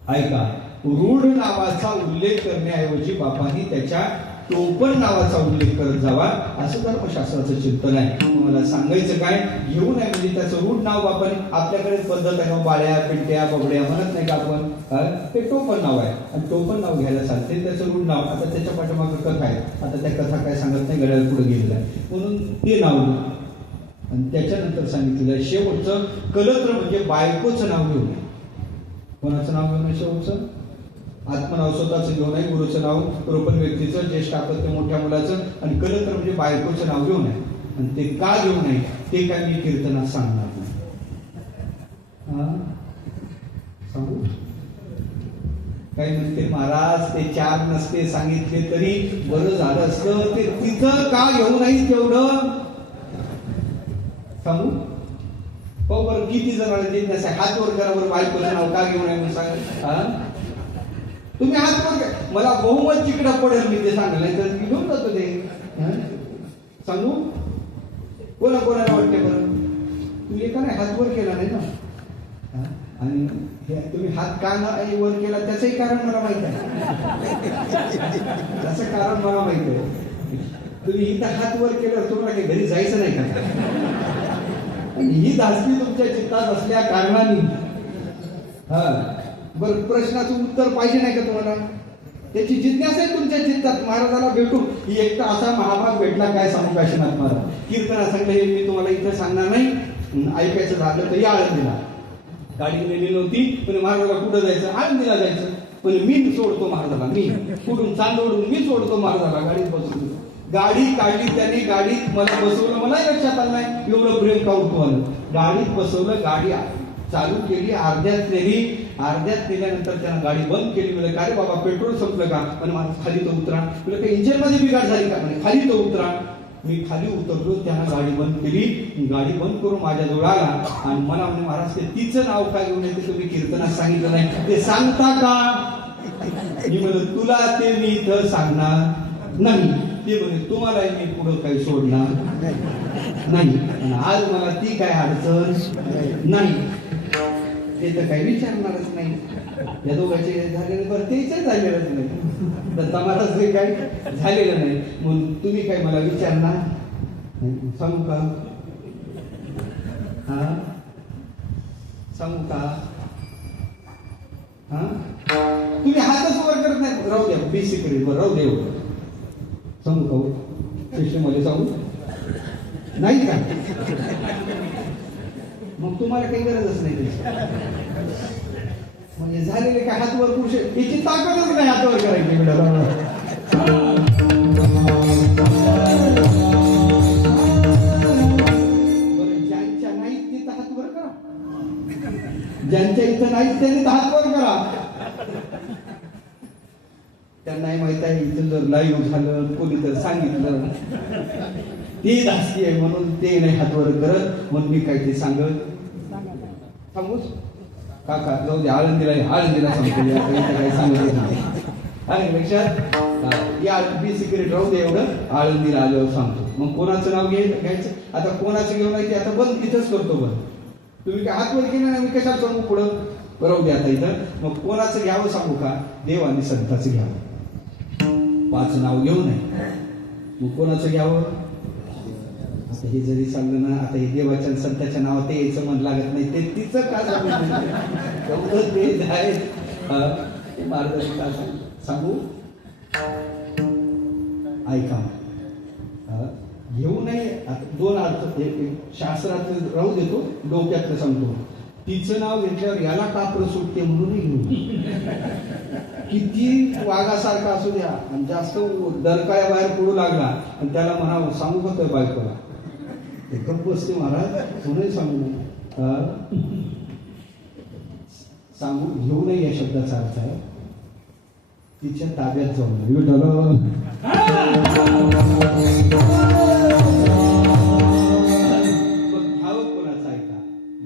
ऐका, रूढ नावाचा उल्लेख करण्याऐवजी बापाने त्याच्या टोपण नावाचा उल्लेख करत जावा, असं धर्मशास्त्राचं चिंतन आहे. मला सांगायचं काय, घेऊ नये म्हणजे त्याचं रूढ नाव बापाने, आपल्याकडे पद्धत आहे, बाळ्या पिंट्या बबड्या म्हणत नाही का आपण, ते टोपण नाव आहे आणि टोपण नाव घ्यायला सांगते, त्याचं रूढ नाव. आता त्याच्या पाठीमागे कथा आहे, आता त्या कथा काय सांगत नाही, घड्याळ पुढे गेलेलं आहे म्हणून ते नाव. आणि त्याच्यानंतर सांगितलेलं आहे शेवटचं कलत्र, म्हणजे बायकोचं नाव घेऊ नये. कोणाचं नाव घेऊ नये? शेवटचं आत्मनाव स्वतःचं घेऊ नये, गुरुचं नाव, रोपण व्यक्तीचं, ज्येष्ठ अपत्य मोठ्या मुलाचं, आणि कलत्र म्हणजे बायकोचं नाव घेऊ नये. आणि ते का घेऊ नये ते काय मी कीर्तनात सांगणार नाही. सांगू काही म्हणते महाराज, ते 4 नसते सांगितले तरी बरं झालं असतं, ते तिथं का घेऊ नाही तेवढं सांगू. हो बरं, किती जणांना ते हात वर करा बरं, बायकोचं नाव का घेऊ नये म्हणून सांगा. तुम्ही हात वर, मला बहुमत जिकडं पडेल मी ते सांगलं तर मी घेऊन जातो ते. सांगू कोणाला वाटते बरं? तुम्ही एका नाही हात वर केला नाही ना, आणि तुम्ही हात का वर केला त्याचंही कारण मला माहित आहे, त्याचं कारण मला माहित आहे. तुम्ही इथं हात वर केल्यावर तुम्हाला काही घरी जायचं नाही का? आणि ही धास्ती तुमच्या चित्तात असल्या कारणाने बरं प्रश्नाचं उत्तर पाहिजे नाही का तुम्हाला? त्याची जिज्ञासा आहे तुमच्या चित्तात. महाराजाला भेटून ही एकटा असा महाभाग भेटला काय सांगू काशीनाथ महाराज. कीर्तना सांगलं हे मी तुम्हाला इथं सांगणार नाही, ऐकायचं झालं तरी आळंदीला. गाडी नेली नव्हती पण महाराजाला कुठं जायचं? आळंदीला जायचं. पण मी सोडतो महाराजाला, मी कुठून चांदोडून मी सोडतो महाराजाला, गाडीत बसवतो. गाडी काढली त्याने, गाडीत मला बसवलं, मलाही लक्षात आलं नाही एवढं प्रेम का उठवलं. गाडीत बसवलं, गाडी चालू केली, अर्ध्यात नेल्यानंतर त्यानं गाडी बंद केली. म्हणजे काय रे बाबा पेट्रोल संपलं का? आणि मला खाली तो उतरा. म्हणजे काही इंजिन मध्ये बिघाड झाली का? म्हणजे खाली तो उतरा. मी खाली उतरलो, त्यानं गाडी बंद केली. गाडी बंद करून माझ्याजवळ आला आणि मला म्हणजे महाराज ते तिचं नाव काय घेऊन येते तुम्ही कीर्तनात सांगितलं नाही, ते सांगता का? मी म्हणलं तुला ते मी इथं सांगणार नाही. ते म्हणे तुम्हाला मी पुढं काही सोडणार नाही. आज मला ती काय अडचण नाही, ते तर काही विचारणारच नाही. या दोघांचे झालेले बरं तेच झालेलंच नाही, तर तमाराच काही झालेलं नाही. म्हणून तुम्ही काय मला विचारणार? सांगू का? हा सांगू का? हा तुम्ही हातच वर करत नाही. राहू द्या, बेसिकली बरं राहू द्या. सांगू का? सिस्टममध्ये सांगू नाही का? मग तुम्हाला काही गरजच नाही त्याची. म्हणजे झालेले काय हातवर पुरुष याची ताकदच नाही हातवर करायची. ज्यांच्या नाही तिथं हातवर करा, ज्यांच्या इथं नाही त्यांनी हातवर करा. त्यांनाही माहित आहे इथं जर लाईव्ह झालं, कोणी तर सांगितलं ती धास्ती आहे म्हणून ते नाही हातवर करत. म्हणून मी काय ते सांगूच काका जाऊ दे, आळंदीला सांगतो, काही सांगत नाही. आणि लक्षात या बी सिक्रेट राहू दे, एवढं आळंदीला आल्यावर सांगतो. मग कोणाचं नाव घ्यायचं? आता कोणाचं घेऊन नाही ते आता बंद इथंच करतो. बंद तुम्ही काय हातवर केलं ना, मी कशाला सांगू पुढं? राहू दे आता इथं. मग कोणाचं घ्यावं सांगू का? देव आणि संताचं घ्यावं. 5 नाव घेऊ नये. मग कोणाचं घ्यावं? आता हे जरी सांगलं ना, आता हे देवाच्या संताच्या नावात ते यायचं मन लागत नाही, ते तिचं का सांगू? ऐका, घेऊ नये. आता 2 अर्थ शास्त्रात राहू देतो, डोक्यातलं सांगतो. तिचं नाव घेतल्यावर याला का प्रसूटते म्हणूनही घेऊ. किती वाघासारखा असू द्या आणि जास्त दरकाळ्या बाहेर पडू लागला आणि त्याला म्हणावं सांगू का बायकोला, गप्प बसते महाराज, कोणी सांगू नये. सांगू घेऊ नये या शब्दाचा अर्थ आहे तिच्या ताब्यात जाऊन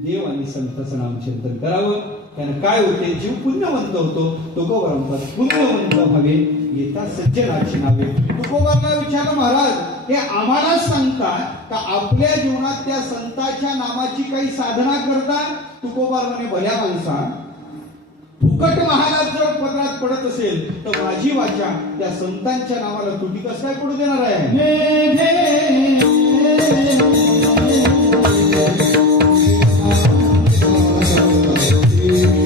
देव आणि संताचं नामचिंतन करावं. त्यानं काय होते? जीव पुण्यवंत होतो. तुकोबा म्हणतात पुण्यवंत व्हावे येता सज्जनाची नावे. तुकोबांना विचारलं महाराज हे आम्हाला सांगता का आपल्या जीवनात त्या संताच्या नामाची काही साधना करता? तुकोबा म्हणे भल्या माणसा, फुकट महाराज जर पदरात पडत असेल तर माझी वाचा त्या संतांच्या नावाला तुटी कसं काय पडू देणार आहे? Yeah.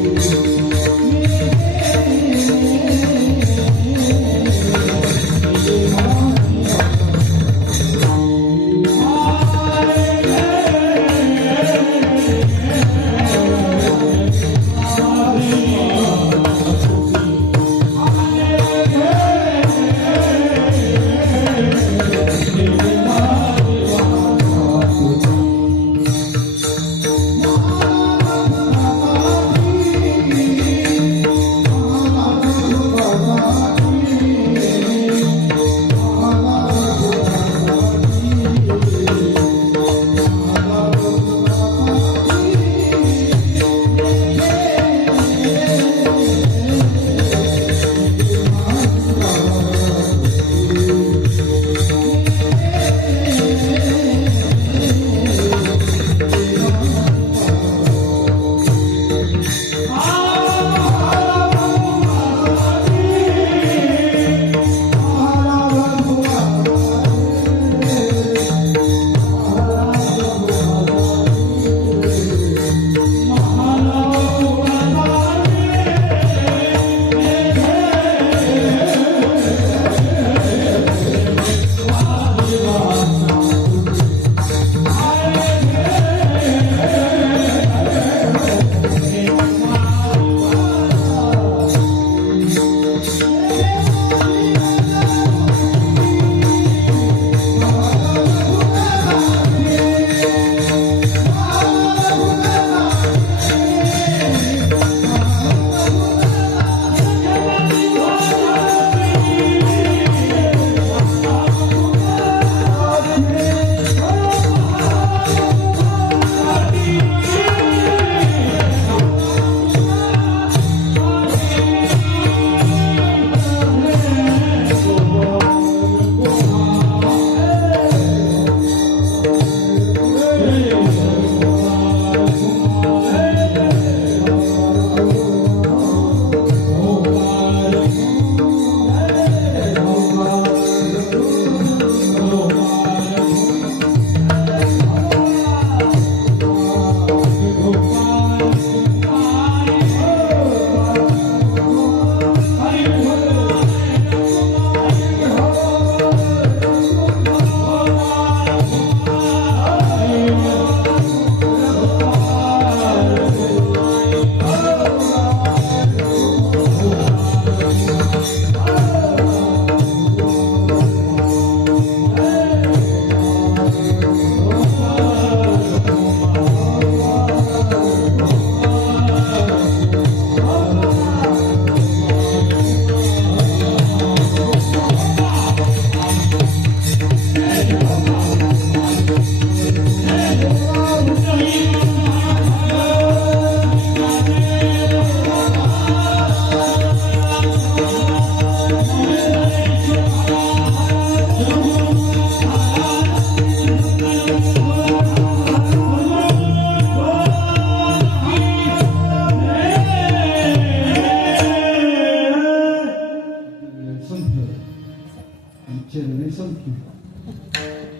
नाही संपली.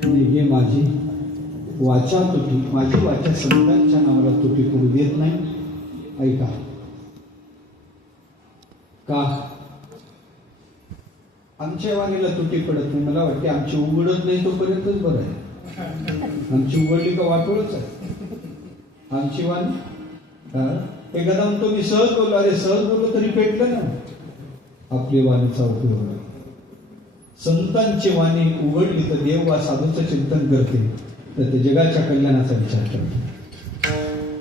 निघे माझी वाचा तुटी, माझी वाचा संतांच्या नावाला तुटी पडू देत नाही. ऐका का आमच्या वाणीला तुटी पडत नाही? मला वाटते आमची उघडत नाही तोपर्यंतच बरं आहे. आमची उघडली का वाटोळच आहे आमची वाणी. एखादा म्हणतो मी सहज बोललो, अरे सहज बोललो तरी पेटलं ना. आपली वाणीचा उपयोग नाही. संतांची वाणी उघडली तर देव वा साधूचं चिंतन करते, तर ते जगाच्या कल्याणाचा विचार करते.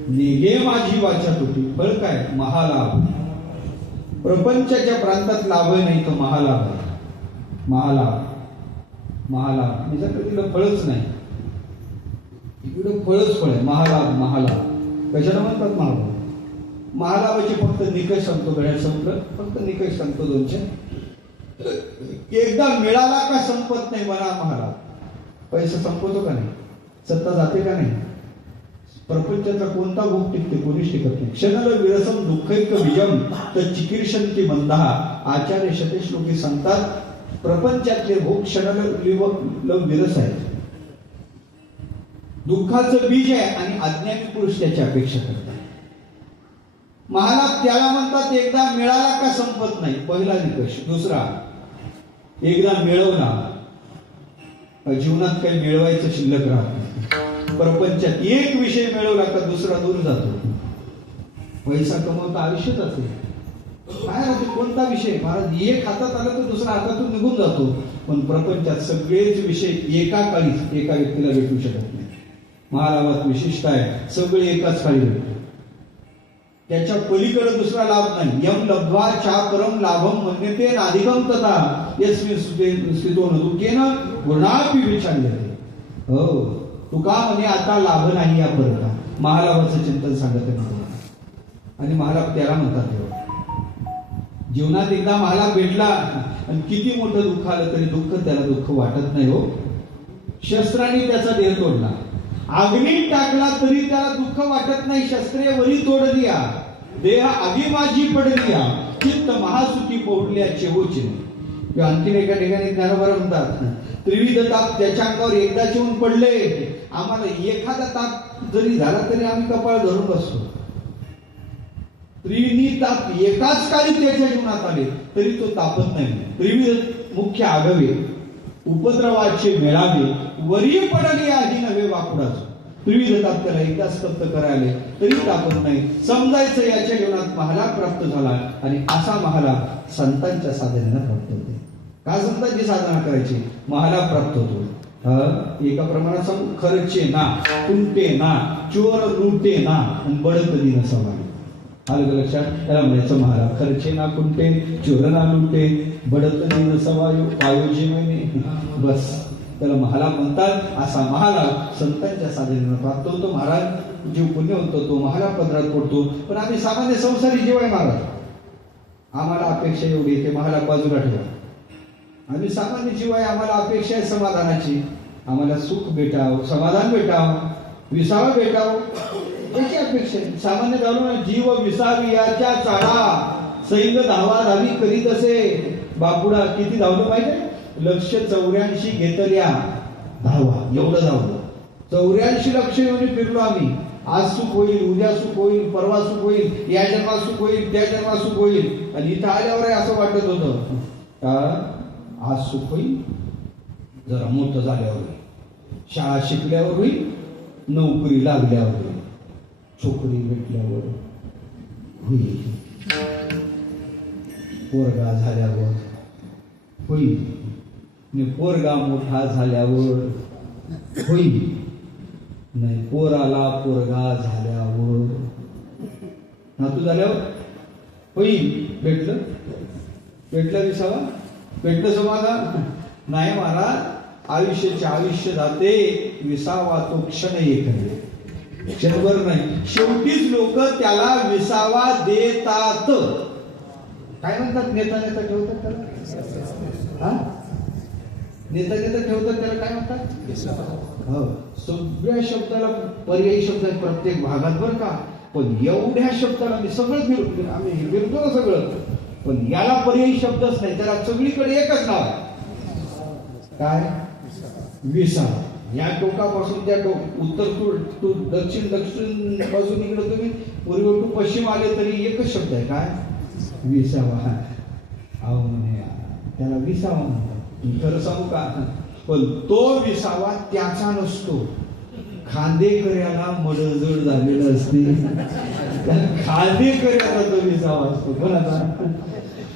निघे माझी वाचा तुटी, फळ काय? महालाभ. प्रपंचाच्या प्रांतात लाभ नाही तो महालाभ आहे. महालाभ जर तिला फळच नाही, इकडे फळच फळ आहे. महालाभ कशाला म्हणतात? महालाभाचे फक्त निकष सांगतो. गड्या संपलं, फक्त निकष सांगतो दोनशे. एकदा मिळाला का संपत नाही मला महालाभ. पैसा संपवतो का नाही? सत्ता जाते का नाही? प्रपंचाचा कोणता भोग टिकते? कोणीच टिकत नाही. क्षणल विरसम दुःखैक बीजम तर चिकीर्षंती मंदः. आचार्य शतेश्लोकी सांगतात प्रपंचातले भोग क्षणल विरस आहे, दुःखाचं बीज आहे आणि अज्ञानी पुरुष त्याची अपेक्षा करतात. महालाभ त्याला म्हणतात एकदा मिळाला का संपत नाही, पहिला निकष. दुसरा, एकदा मिळवला, जीवनात काही मिळवायचं शिल्लक राहत नाही. प्रपंचात एक विषय मिळवला का दुसरा दूर जातो. पैसा कमवता आयुष्य जाते, काय राहते? कोणता विषय? महाराज एक हातात आला तर दुसरा हातातून निघून जातो. पण प्रपंचात सगळेच विषय एका काळीच एका व्यक्तीला भेटू शकत नाही. महालाभात विशिष्ट आहे, सगळे एकाच काळी भेटतो. त्याच्या पलीकडे दुसरा लाभ नाही. यम लब्ध्वा चा परम लाभम मन्यते नाधिकम तथा यस्मिन् स्थितो न दुःखेन गुणापि विचार्यते. हो, तुका म्हणे आता लाभ नाही या परका. महालाभाचं चिंतन सांगत आहे. आणि महालाभ त्याला म्हणतात. जीवनात एकदा महालाभ भेटला आणि किती मोठं दुःख आलं तरी त्याला दुःख वाटत नाही. हो, शस्त्राने त्याचा देह तोडला, अग्नीत टाकला तरी त्याला दुःख वाटत नाही. शस्त्रे वरी तोडलिया, देह आगी माझी पडलिया, चित्त महासुखी पोहडल्या चेहोचिन. किंवा आणखीन एका ठिकाणी ज्ञानोबा म्हणतात त्रिविध ताप त्याच्या अंगावर एकदाच येऊन पडले. आम्हाला एखादा ताप जरी झाला तरी आम्ही कपाळ धरून बसतो. त्रिविध ताप एकाच काळी त्याच्या जीवनात आले तरी तो तापत नाही. त्रिविध मुख्य आगवे उपद्रवाचे मेळावे वरी पडली आधी नव्हे वाकुडाच. त्रिविध ताप त्याला एकदाच स्तब्ध करायला तरी तापत नाही. समजायचं याच्या जीवनात महालाभ प्राप्त झाला आणि असा महालाभ संतांच्या साधनेनं प्राप्त होते. का संतांची साधना करायची? महालाभ प्राप्त होतो. एका प्रमाणात सांगू, खर्चे ना, कुंटे ना, चोर लुटे ना आणि बळकधी न सवाल. आलं लक्षात? त्याला म्हणायचं महालाभ. खर्चे ना कुंटे, चोर ना लुटे, बडकधी न सवायो, पायोजी महिने. बस त्याला महालाभ म्हणतात. असा महालाभ संतांच्या साधनेनं प्राप्त होतो. महाराज जीव पुण्य होतो, तो महालाभ पदरात पडतो. पण आम्ही सामान्य संसारी जीव आहे महाराज. आम्हाला अपेक्षा एवढी येते, महालाभ बाजूला ठेवा. आम्ही सामान्य जीव आहे, आम्हाला अपेक्षा आहे समाधानाची. आम्हाला सुख भेटावं, समाधान भेटावं, विसावा भेटावं याची अपेक्षा आहे. सामान्य झालो ना, जीव विसावी याच्या चाळा सैंग धावा धावी करीत असे. बापुडा किती धावलं पाहिजे? 184 घेतल्या धावा, एवढं धावलं. 84 लक्ष येऊन फिरलो आम्ही. आज सुख होईल, उद्या सुख होईल, परवा सुख होईल, या जन्मात सुख होईल, त्या जन्मात सुख होईल. आणि इथं आल्यावर असं वाटत होतं आज सुख होईल, जरा मोठं झाल्यावर होईल, शाळा शिकल्यावर होईल, नोकरी लागल्यावर होईल, छोकरी भेटल्यावर होईल, पोरगा झाल्यावर होईल, पोरगा मोठा झाल्यावर होईल, नाही पोराला पोरगा झाल्यावर, नातू झाल्यावर होईल. भेटलं विसावा, भेटलं समाधान नाही महाराज. आयुष्याचे आयुष्य जाते, विसावा तो क्षण एक आहे, क्षणभर नाही. शेवटीच लोक त्याला विसावा देतात. काय म्हणतात? नेता ठेवतात त्याला. नेता ठेवतात त्याला काय म्हणतात? हो, सगळ्या शब्दाला पर्यायी शब्द आहेत प्रत्येक भागात बरं का. पण एवढ्या शब्दाला मी सगळं आम्ही फिरतो ना सगळं, पण याला पर्यायी शब्दच नाही. त्याला सगळीकडे एकच नाव आहे. काय विसावा. या टोकापासून त्या उत्तर दक्षिण पासून इकडे तुम्ही पूर्व टू पश्चिम आले तरी एकच शब्द आहे, काय विसावा. अहो म्हणे त्याला विसावा म्हणतात. खरं सांगू का, पण तो विसावा त्याचा नसतो. खांदेकऱ्याला मडजड झालेलं असते, खांदेकऱ्याचा तो विसावा असतो. कोणाचा?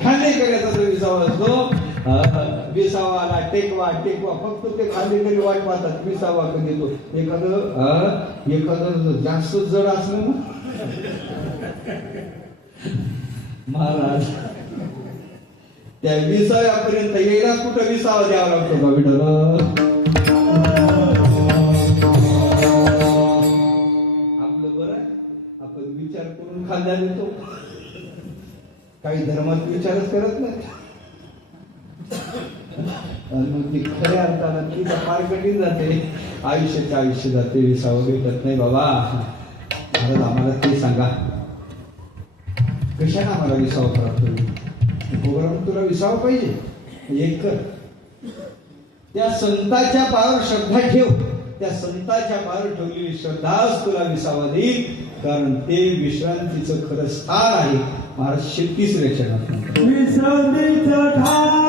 खांदेकऱ्याचा तो विसावा असतो. विसावाला टेकवा टेकवा, फक्त ते खांदेकरी वाट पाहतात विसावा कधी येतो. एखादं जास्त जड असलं ना महाराज, त्या विसाव्यापर्यंत यायला कुठं विसावा द्यावा लागतो का विठाला? आपलं बरं आहे, आपण विचार करून खाल्ल्या देतो. काही धर्मात विचारच करत नाही. मग ती खऱ्या अर्थाला तिचा फार कठीण जाते. आयुष्याच्या आयुष्य जाते, विसावं भेटत नाही. बाबा महाराज आम्हाला ते सांगा, कशाने आम्हाला विसावा प्राप्त होईल? भोगराम तुला विसावा पाहिजे, एक कर. त्या संताच्या पायावर श्रद्धा ठेव. त्या संताच्या पायावर ठेवलेली श्रद्धाच तुला विसावा देईल, कारण ते विश्रांतीचं खरं स्थान आहे. महाराज 36 रचनात विश्रांतीचं ठाण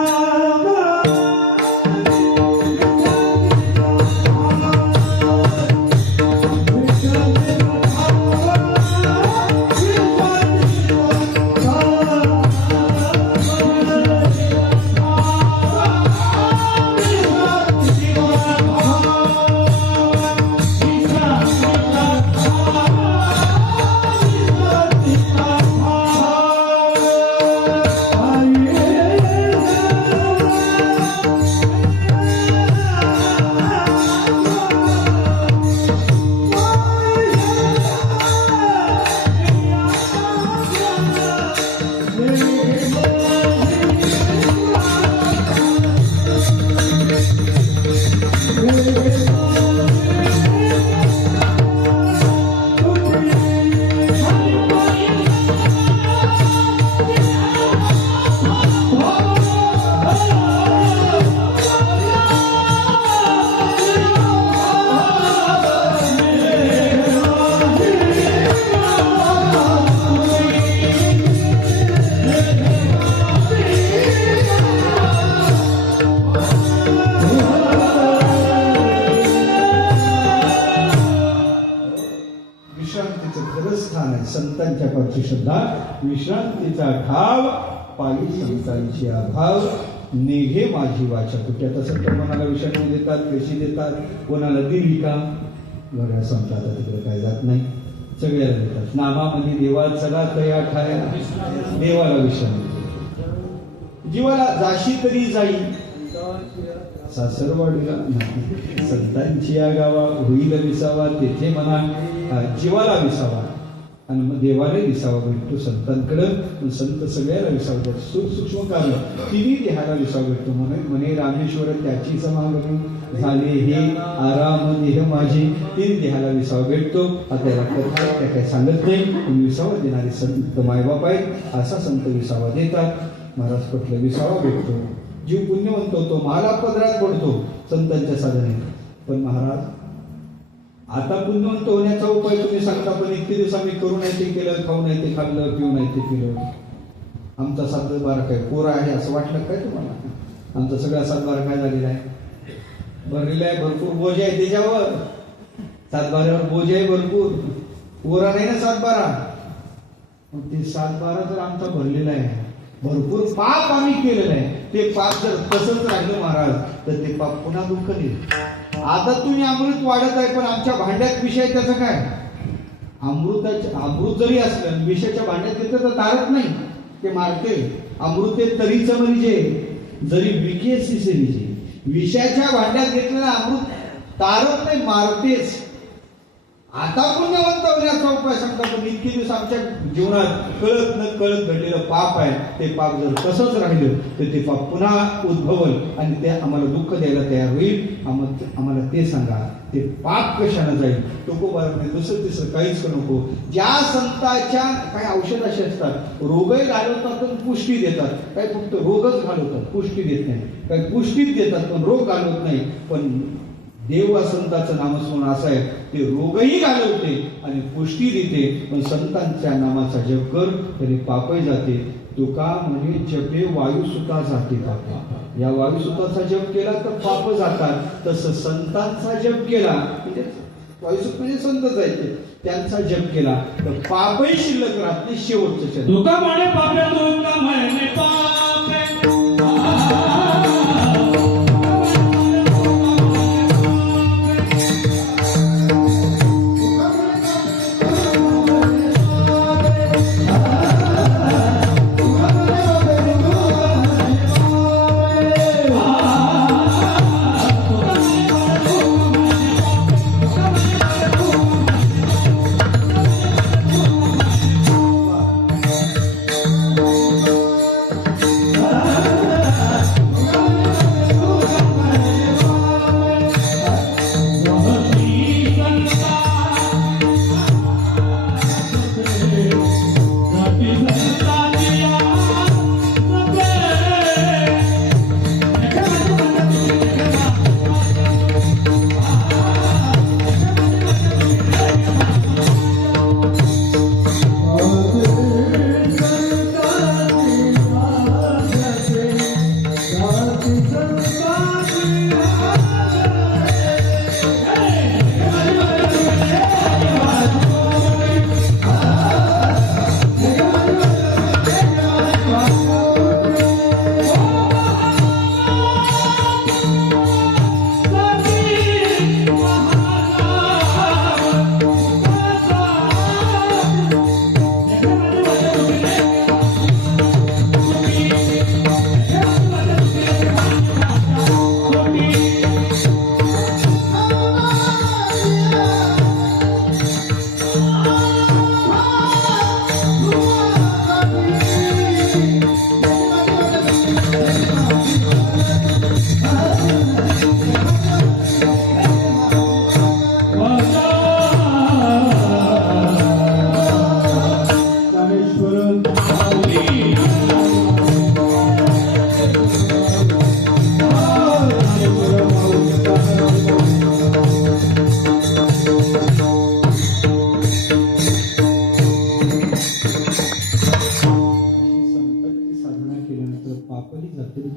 संतांच्या पाठची श्रद्धा, विश्रांतीचा ठाव पायी संतांची अभाव, निघे माझी वाचा कुठे. आता संत कोणाला विश्रांती देतात, कशी देतात, कोणाला दिली का? बघा संतांचा तिकडे काय जात नाही, सगळ्याला देतात. नामामध्ये देवा चला तया ठाया, देवाला विश्रांती. जीवाला जाशी तरी जाई सासरवाडीला, संतांची या गावा होईल विसावा, तेथे म्हणा जीवाला विसावा आणि मग देवाला विसावा भेटतो संतांकडं. संत सगळ्याला विसावा भेटतो. सूक्ष्म कारण तिन्ही देहाला विसावा भेटतो. म्हणे रामेश्वर त्याची समागमी झाले हे आराम देह माझे, तीन देहाला विसावा भेटतो. आता याला कथा त्या काही सांगत नाही, पण विसावा देणारे संत मायबाप आहेत. असा संत विसावा देतात. महाराज कुठला विसावा भेटतो, जीव पुण्यवंत होतो, मला पदरात पडतो संतांच्या साधने. पण महाराज आता पुण्यवंत होण्याचा उपाय तुम्ही सांगता, पण इतके दिवस आम्ही करू नाही ते केलं, खाऊ नाही ते खाल्लं, पिऊ नाही ते पिलं, आमचा 7-12 काय कोरा आहे असं वाटलं काय तुम्हाला? आमचा सगळा 7-12 काय झालेला आहे, भरलेला आहे, भरपूर बोज आहे त्याच्यावर. 7-12वर बोज आहे भरपूर, कोरा नाही ना 7-12. मग ते 7-12 जर आमचा भरलेला आहे, भरपूर पाप आम्ही केलेलं आहे, ते पाप जर तसंच राहिलं महाराज तर ते पाप पुन्हा दुःख देईल. आता तुम्ही अमृत वाढत आहे, पण आमच्या भांड्यात विष आहे, त्याचं काय? अमृत जरी असलं विषयाच्या भांड्यात घेतलं तर तारत नाही, ते मारते. अमृते तरीच म्हणजे जरी विकेसी से विषय, विषयाच्या भांड्यात घेतलेलं अमृत तारत नाही, मारतेच. आता पुण्यवंत होण्याचा उपाय सांगता. पण इतके दिवस आमच्या जीवनात कळत न कळत घडलेलं पाप आहे, ते पाप जर तसंच राहिलं तर ते पाप पुन्हा उद्भवल आणि ते आम्हाला दुःख द्यायला तयार होईल. आम्हाला ते सांगा, ते पाप कशानं जाईल. तुकोबाराने दुसरं तिसरं काहीच करू नको. ज्या संतांच्या काही औषध असे असतात, रोगही घालवतात पण पुष्टी देतात. काही फक्त रोगच घालवतात, पुष्टी देत नाही. काही पुष्टीच देतात पण रोग घालवत नाही. पण देव संतांचं नामस्मरण असं आहे, ते रोगही घालवते आणि पुष्टी देते. पण संतांच्या नामाचा जप कर तरी पापही जाते. तुका म्हणे जपे वायुसुता जाते पापा. या वायुसुताचा जप केला तर पाप जातात. तसं संतांचा जप केला म्हणजे वायुसुत म्हणजे संतच आहेत, त्यांचा जप केला तर पापही शिल्लक राहत नाही. शेवटचं तुका म्हणे पापे, तुका म्हणे पापे.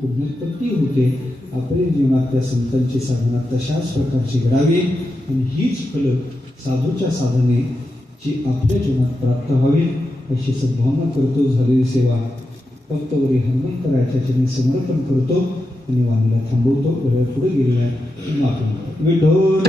पुण्योत्पत्ती होते. आपल्या जीवनात त्या संतांची साधना तशाच प्रकारची घडावी आणि हीच फलं साधूच्या साधनेची आपल्या जीवनात प्राप्त व्हावी अशी सद्भावना करतो. झालेली सेवा भक्तवरी हनुमंतरायाच्या चरणी समर्पण करतो आणि वाणीला थांबवतो. वेळ पुढे गेलेला आहे. विठोर